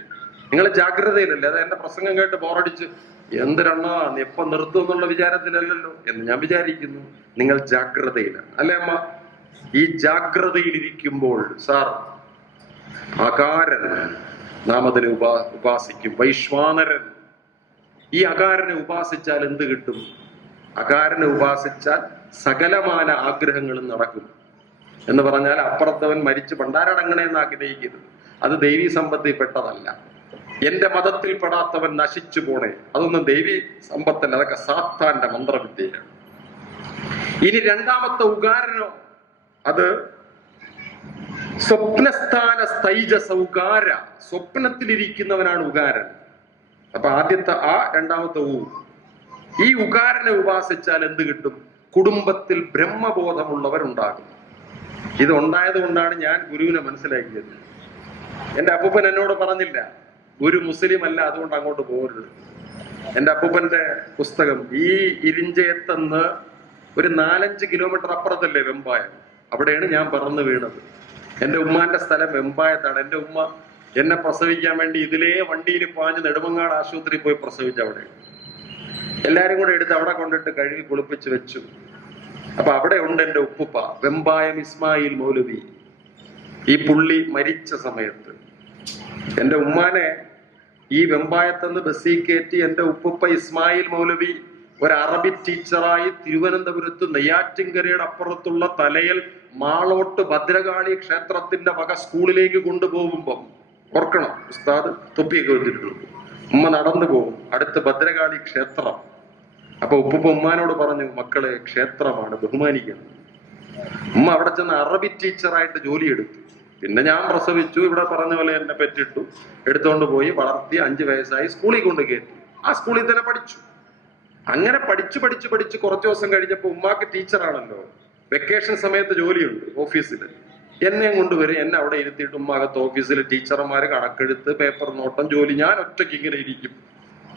നിങ്ങൾ ജാഗ്രതയിലല്ലേ? അത് എന്റെ പ്രസംഗം കേട്ട് ബോറടിച്ച് എന്തിനാ എപ്പൊ നിർത്തും എന്നുള്ള വിചാരത്തിലല്ലല്ലോ എന്ന് ഞാൻ വിചാരിക്കുന്നു. നിങ്ങൾ ജാഗ്രതയിലാണ് അല്ലേ അമ്മ? ഈ ജാഗ്രതയിലിരിക്കുമ്പോൾ സാർ അകാരൻ, നാം അതിനെ ഉപാസിക്കും. വൈശ്വാനരൻ. ഈ അകാരനെ ഉപാസിച്ചാൽ എന്ത് കിട്ടും? അകാരനെ ഉപാസിച്ചാൽ സകലമാന ആഗ്രഹങ്ങളും നടക്കും എന്ന് പറഞ്ഞാൽ അപ്പുറത്തവൻ മരിച്ച് പണ്ടാരടങ്ങണേന്ന് ആഗ്രഹിക്കരുത്. അത് ദൈവീ സമ്പത്തിൽ പെട്ടതല്ല. എന്റെ മതത്തിൽ പെടാത്തവൻ നശിച്ചു പോണേ, അതൊന്നും ദൈവീ സമ്പത്തല്ല, അതൊക്കെ സാത്താന്റെ മന്ത്രവിദ്യയാണ്. ഇനി രണ്ടാമത്തെ ഉകാരനോ, അത് സ്വപ്നസ്ഥാന സ്ഥൈജ സൗകാര. സ്വപ്നത്തിലിരിക്കുന്നവനാണ് ഉകാരൻ. അപ്പൊ ആദ്യത്തെ ആ, രണ്ടാമത്തെ ഊ. ഈ ഉകാരനെ ഉപാസിച്ചാൽ എന്ത് കിട്ടും? കുടുംബത്തിൽ ബ്രഹ്മബോധമുള്ളവരുണ്ടാകും. ഇത് ഉണ്ടായത് കൊണ്ടാണ് ഞാൻ ഗുരുവിനെ മനസ്സിലാക്കിയത്. എന്റെ അപ്പൂപ്പൻ എന്നോട് പറഞ്ഞില്ല ഗുരു മുസ്ലിം അല്ല, അതുകൊണ്ട് അങ്ങോട്ട് പോകരുത്. എന്റെ അപ്പൂപ്പന്റെ പുസ്തകം ഈ ഇരിഞ്ചയത്തെന്ന് ഒരു 4-5 കിലോമീറ്റർ അപ്പുറത്തല്ലേ വെമ്പായം. അവിടെയാണ് ഞാൻ പറന്നു വീണത്. എന്റെ ഉമ്മാന്റെ സ്ഥലം വെമ്പായത്താണ്. എന്റെ ഉമ്മ എന്നെ പ്രസവിക്കാൻ വേണ്ടി ഇതിലേ വണ്ടിയിൽ പാഞ്ഞ് നെടുമങ്ങാട് ആശുപത്രിയിൽ പോയി പ്രസവിച്ചു. അവിടെ എല്ലാരും കൂടെ എടുത്ത് അവിടെ കൊണ്ടിട്ട് കഴുകി കുളിപ്പിച്ച് വെച്ചു. അപ്പൊ അവിടെ ഉണ്ട് എന്റെ ഉപ്പുപ്പ വെമ്പായം ഇസ്മായിൽ മൗലവി. ഈ പുള്ളി മരിച്ച സമയത്ത് എന്റെ ഉമ്മാനെ ഈ വെമ്പായത്തെന്ന് ബസ്സിൽ കയറ്റി എന്റെ ഉപ്പുപ്പ ഇസ്മായിൽ മൗലവി ഒരു അറബി ടീച്ചറായി തിരുവനന്തപുരത്ത് നെയ്യാറ്റിൻകരയുടെ അപ്പുറത്തുള്ള തലയിൽ മാളോട്ട് ഭദ്രകാളി ക്ഷേത്രത്തിന്റെ വക സ്കൂളിലേക്ക് കൊണ്ടുപോകുമ്പം ഓർക്കണം, ഉസ്താദ് തൊപ്പിയൊക്കെ വെച്ചിട്ടുണ്ട്. ഉമ്മ നടന്നു പോകും, അടുത്ത് ഭദ്രകാളി ക്ഷേത്രം. അപ്പൊ ഉപ്പുപ്പ ഉമ്മാനോട് പറഞ്ഞു, മക്കളെ ക്ഷേത്രമാണ്, ബഹുമാനിക്കണം. ഉമ്മ അവിടെ ചെന്ന് അറബി ടീച്ചറായിട്ട് ജോലി എടുത്തു. പിന്നെ ഞാൻ പ്രസവിച്ചു, ഇവിടെ പറഞ്ഞ പോലെ എന്നെ പെറ്റിട്ടു, എടുത്തുകൊണ്ട് പോയി വളർത്തി 5 വയസ്സായി സ്കൂളിൽ കൊണ്ട് കയറ്റി. ആ സ്കൂളിൽ തന്നെ പഠിച്ചു. അങ്ങനെ പഠിച്ച് കുറച്ചു ദിവസം കഴിഞ്ഞപ്പോ ഉമ്മാക്ക് ടീച്ചറാണല്ലോ, വെക്കേഷൻ സമയത്ത് ജോലിയുണ്ട് ഓഫീസിൽ. എന്നെ കൊണ്ടുവരും, എന്നെ അവിടെ ഇരുത്തിയിട്ട് ഉമ്മാകത്ത് ഓഫീസിൽ ടീച്ചർമാര് കണക്കെടുത്ത് പേപ്പർ നോട്ടം ജോലി. ഞാൻ ഒറ്റയ്ക്ക് ഇങ്ങനെ ഇരിക്കും.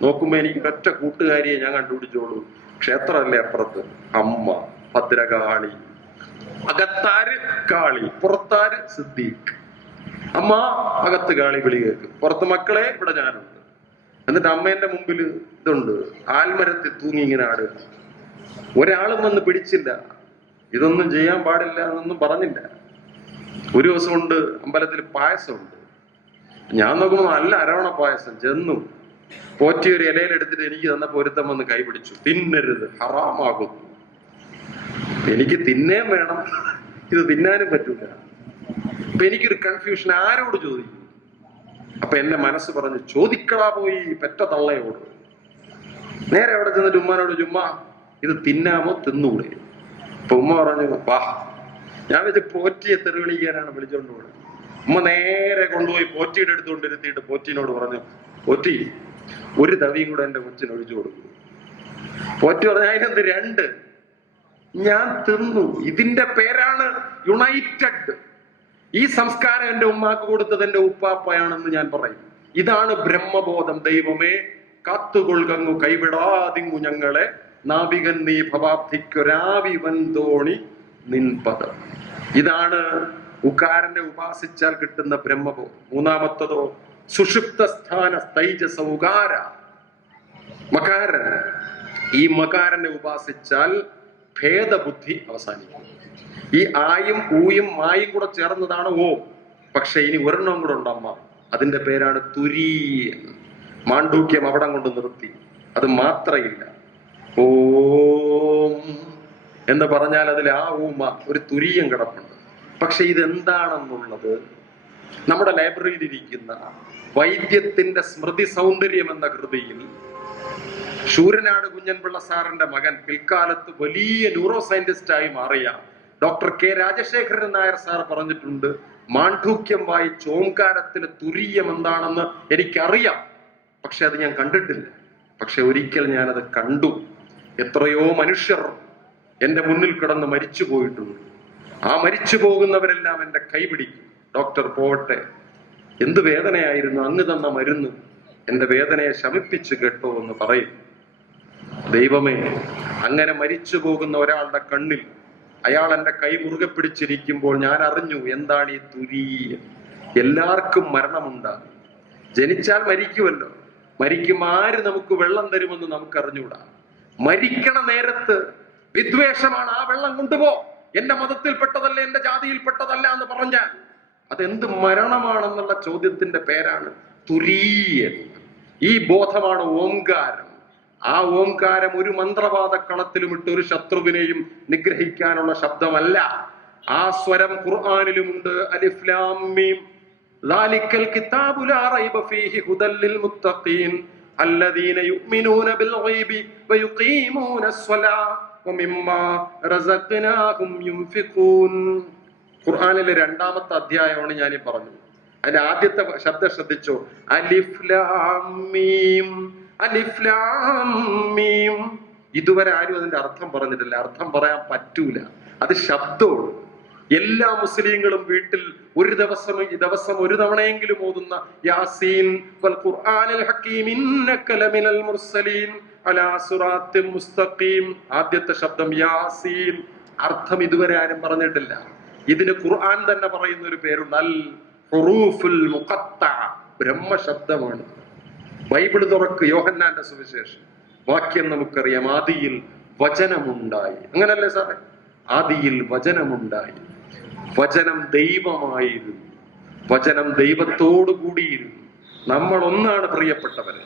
നോക്കുമ്പോ എനിക്ക് ഒറ്റ കൂട്ടുകാരിയെ ഞാൻ കണ്ടുപിടിച്ചോളൂ. ക്ഷേത്രമല്ലേ അപ്പുറത്ത്, അമ്മ ഭദ്രകാളി, അകത്താര് കാളി, പുറത്താര് സിദ്ദീഖ്. അമ്മ അകത്ത് കാളി വിളി കേൾക്കും, പുറത്ത് മക്കളെ ഇവിടെ ഞാനുണ്ട്. എന്നിട്ട് അമ്മേന്റെ മുമ്പിൽ ഇതുണ്ട്, ആൽമരത്തിൽ തൂങ്ങി ഇങ്ങനെ ആടുക. ഒരാളും വന്ന് പിടിച്ചില്ല, ഇതൊന്നും ചെയ്യാൻ പാടില്ല എന്നൊന്നും പറഞ്ഞില്ല. ഒരു ദിവസം കൊണ്ട് അമ്പലത്തിൽ പായസമുണ്ട്. ഞാൻ നോക്കുമ്പോൾ നല്ല അരവണ പായസം. ചെന്നു പോറ്റി ഒരു ഇലയിലെടുത്തിട്ട് എനിക്ക് തന്ന പൊരുത്തം വന്ന് കൈ പിടിച്ചു. തിന്നരുത്, ഹറാമാകുന്നു. എനിക്ക് തിന്നേം വേണം, ഇത് തിന്നാനും പറ്റൂല. അപ്പൊ എനിക്കൊരു കൺഫ്യൂഷൻ, ആരോട് ചോദിക്കും? അപ്പൊ എന്റെ മനസ്സ് പറഞ്ഞു, ചോദിക്കളാ പോയി പെറ്റ തള്ളയോട്. നേരെ അവിടെ ചെന്നിട്ട് ഉമ്മാനോട്, ചുമ്മാ ഇത് തിന്നാമോ, തിന്നൂടെ? അപ്പൊ ഉമ്മ പറഞ്ഞു, വാ. ഞാൻ വെച്ച് പോറ്റിയെ തെറിവിളിക്കാനാണ് വിളിച്ചോണ്ട് പോയത്. ഉമ്മ നേരെ കൊണ്ടുപോയി പോറ്റിയുടെ അടുത്തുകൊണ്ടിരുത്തിയിട്ട് പോറ്റിനോട് പറഞ്ഞു, പോറ്റി ഒരു തവിയും കൂടെ എന്റെ കൊച്ചിന് ഒഴിച്ചു കൊടുക്കും. പോറ്റി പറഞ്ഞു, അതിനകത്ത് 2. ഞാൻ തിന്നു. ഇതിന്റെ പേരാണ് യുണൈറ്റഡ്. ഈ സംസ്കാരം എന്റെ ഉമ്മാക്ക് കൊടുത്തത് എന്റെ ഉപ്പാപ്പയാണെന്ന് ഞാൻ പറയും. ഇതാണ് ബ്രഹ്മബോധം. ദൈവമേ കാത്തുകൊൾകങ്ങു കൈവിടാതിങ്ങു ഞങ്ങളെ, നാവികൻ നീ ഭവാബ്ധിക്കൊരാവിവൻ തോണി നിൻപദം. ഇതാണ് ഉകാരനെ ഉപാസിച്ചാൽ കിട്ടുന്ന ബ്രഹ്മബോധം. 3-മത്തതോ സുഷുപ്ത സ്ഥാന തൈജസ ഉകാര, മകാരൻ. ഈ മകാരനെ ഉപാസിച്ചാൽ ഭേദബുദ്ധി അവസാനിക്കും. ഈ ആയും ഊയും മായും കൂടെ ചേർന്നതാണ് ഓം. പക്ഷെ ഇനി ഒരെണ്ണം കൂടെ ഉണ്ടമ്മ, അതിന്റെ പേരാണ് തുരീയൻ. മാണ്ഡൂക്യം അവിടം കൊണ്ട് നിർത്തി. അത് മാത്രയില്ല. ഓം എന്ന് പറഞ്ഞാൽ അതിൽ ആ ഊമ ഒരു തുരീയം കിടപ്പുണ്ട്. പക്ഷെ ഇതെന്താണെന്നുള്ളത് നമ്മുടെ ലൈബ്രറിയിൽ ഇരിക്കുന്ന വൈദ്യത്തിന്റെ സ്മൃതി സൗന്ദര്യം എന്ന കൃതിയിൽ ശൂരനാട് കുഞ്ഞൻപിള്ള സാറിന്റെ മകൻ, പിൽക്കാലത്ത് വലിയ ന്യൂറോ സയന്റിസ്റ്റായി മാറിയ doctor K Rajasekharan Nair sir പറഞ്ഞിട്ടുണ്ട്, മാണ്ഡൂക്യം വായിച്ച് ഓംകാരത്തിലെ തുരീയം എന്താണെന്ന് എനിക്കറിയാം, പക്ഷെ അത് ഞാൻ കണ്ടിട്ടില്ല. പക്ഷെ ഒരിക്കൽ ഞാനത് കണ്ടു. എത്രയോ മനുഷ്യർ എന്റെ മുന്നിൽ കിടന്ന് മരിച്ചു പോയിട്ടുണ്ട്. ആ മരിച്ചു പോകുന്നവരെല്ലാം എന്റെ കൈപിടിക്കും. ഡോക്ടർ പോവട്ടെ, എന്ത് വേദനയായിരുന്നു, അങ്ങ് തന്ന മരുന്ന് എന്റെ വേദനയെ ശമിപ്പിച്ചു കേട്ടോ എന്ന് പറയും. ദൈവമേ, അങ്ങനെ മരിച്ചു പോകുന്ന ഒരാളുടെ കണ്ണിൽ അയാൾ എന്റെ കൈ മുറുകെ പിടിച്ചിരിക്കുമ്പോൾ ഞാൻ അറിഞ്ഞു എന്താണ് ഈ തുരീയം. എല്ലാവർക്കും മരണമുണ്ടാകും. ജനിച്ചാൽ മരിക്കുമല്ലോ. മരിക്കും. ആര് നമുക്ക് വെള്ളം തരുമെന്ന് നമുക്കറിഞ്ഞൂടാ. മരിക്കണ നേരത്ത് വിദ്വേഷമാണ്, ആ വെള്ളം കൊണ്ടുപോ, എന്റെ മതത്തിൽപ്പെട്ടതല്ല, എന്റെ ജാതിയിൽപ്പെട്ടതല്ല എന്ന് പറഞ്ഞാൽ അതെന്ത് മരണമാണെന്നുള്ള ചോദ്യത്തിന്റെ പേരാണ് തുരീയൻ. ഈ ബോധമാണ് ഓംകാരം. ആ ഓംകാരം ഒരു മന്ത്രവാദ കളത്തിലും ഇട്ട് ഒരു ശത്രുവിനെയും നിഗ്രഹിക്കാനുള്ള ശബ്ദമല്ല. ആ സ്വരം ഖുർആനിലുമുണ്ട്. അലിഫ് ലാം മീം ദാലിക്കൽ കിതാബു ലാ റൈബ ഫീഹി ഹുദൽ ലിൽ മുത്തഖീൻ അല്ലദീന യുഅ്മിനൂന ബിൽ ഗൈബി വയുഖീമൂനസ് സ്വലാ വമിമ്മാ റസഖ്നാഹും യുൻഫിഖൂൻ. ഖുർആനിലെ 2-മത്തെ അധ്യായമാണ് ഞാൻ ഈ പറഞ്ഞത്. അതിന്റെ ആദ്യത്തെ ശബ്ദം ശ്രദ്ധിച്ചോ, അലിഫ് ലാം മീം. അലിഫ് ലാം മീം. ഇതുവരെ ആരും അതിന്റെ അർത്ഥം പറഞ്ഞിട്ടില്ല. അർത്ഥം പറയാൻ പറ്റൂല, അത് ശബ്ദമാണ്. എല്ലാ മുസ്ലിങ്ങളും വീട്ടിൽ ഒരു ദിവസം ഒരു തവണയെങ്കിലും ഓതുന്ന യാസീൻ വൽ ഖുർആനിൽ ഹകീം ഇന്നക ലമിനൽ മുർസലീൻ അലാ സിറാത്തിൻ മുസ്തഖീം. ആദ്യത്തെ ശബ്ദം യാസീൻ. അർത്ഥം ഇതുവരെ ആരും പറഞ്ഞിട്ടില്ല. ഇതിന് ഖുർആൻ തന്നെ പറയുന്ന ഒരു പേരുണ്ട്, അൽ ഹുറൂഫുൽ മുഖത്തഅ. ബ്രഹ്മശബ്ദമാണ്. ബൈബിൾ തുറക്ക്, യോഹന്നാന്റെ സുവിശേഷം. വാക്യം നമുക്കറിയാം, ആദിയിൽ വചനമുണ്ടായി. അങ്ങനല്ലേ സാറേ? ആദിയിൽ വചനമുണ്ടായി. വചനം ദൈവമായിരുന്നു. വചനം ദൈവത്തോടു കൂടിയിരുന്നു. നമ്മൾ ഒന്നാണ് പ്രിയപ്പെട്ടവരെ.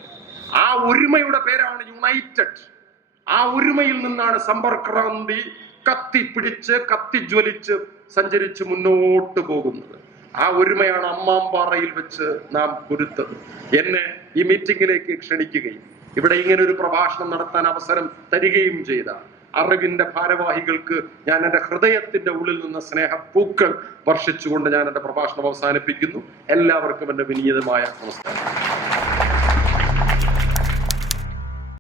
ആ ഒരുമയുടെ പേരാണ് യുണൈറ്റഡ്. ആ ഒരുമയിൽ നിന്നാണ് സമ്പർക്രാന്തി കത്തിപ്പിടിച്ച് കത്തിജ്വലിച്ച് സഞ്ചരിച്ച് മുന്നോട്ട് പോകുന്നത്. ആ ഒരുമയാണ് അമ്മാമ്പാറയിൽ വെച്ച് നാം കുരുത്തത്. എന്നെ ഈ മീറ്റിംഗിലേക്ക് ക്ഷണിക്കുകയും ഇവിടെ ഇങ്ങനെ ഒരു പ്രഭാഷണം നടത്താൻ അവസരം തരികയും ചെയ്ത അറിവിന്റെ ഭാരവാഹികൾക്ക് ഞാൻ എൻ്റെ ഹൃദയത്തിന്റെ ഉള്ളിൽ നിന്ന് സ്നേഹപ്പൂക്കൾ വർഷിച്ചുകൊണ്ട് ഞാൻ എൻ്റെ പ്രഭാഷണം അവസാനിപ്പിക്കുന്നു. എല്ലാവർക്കും എൻ്റെ വിനീതമായ നമസ്കാരം.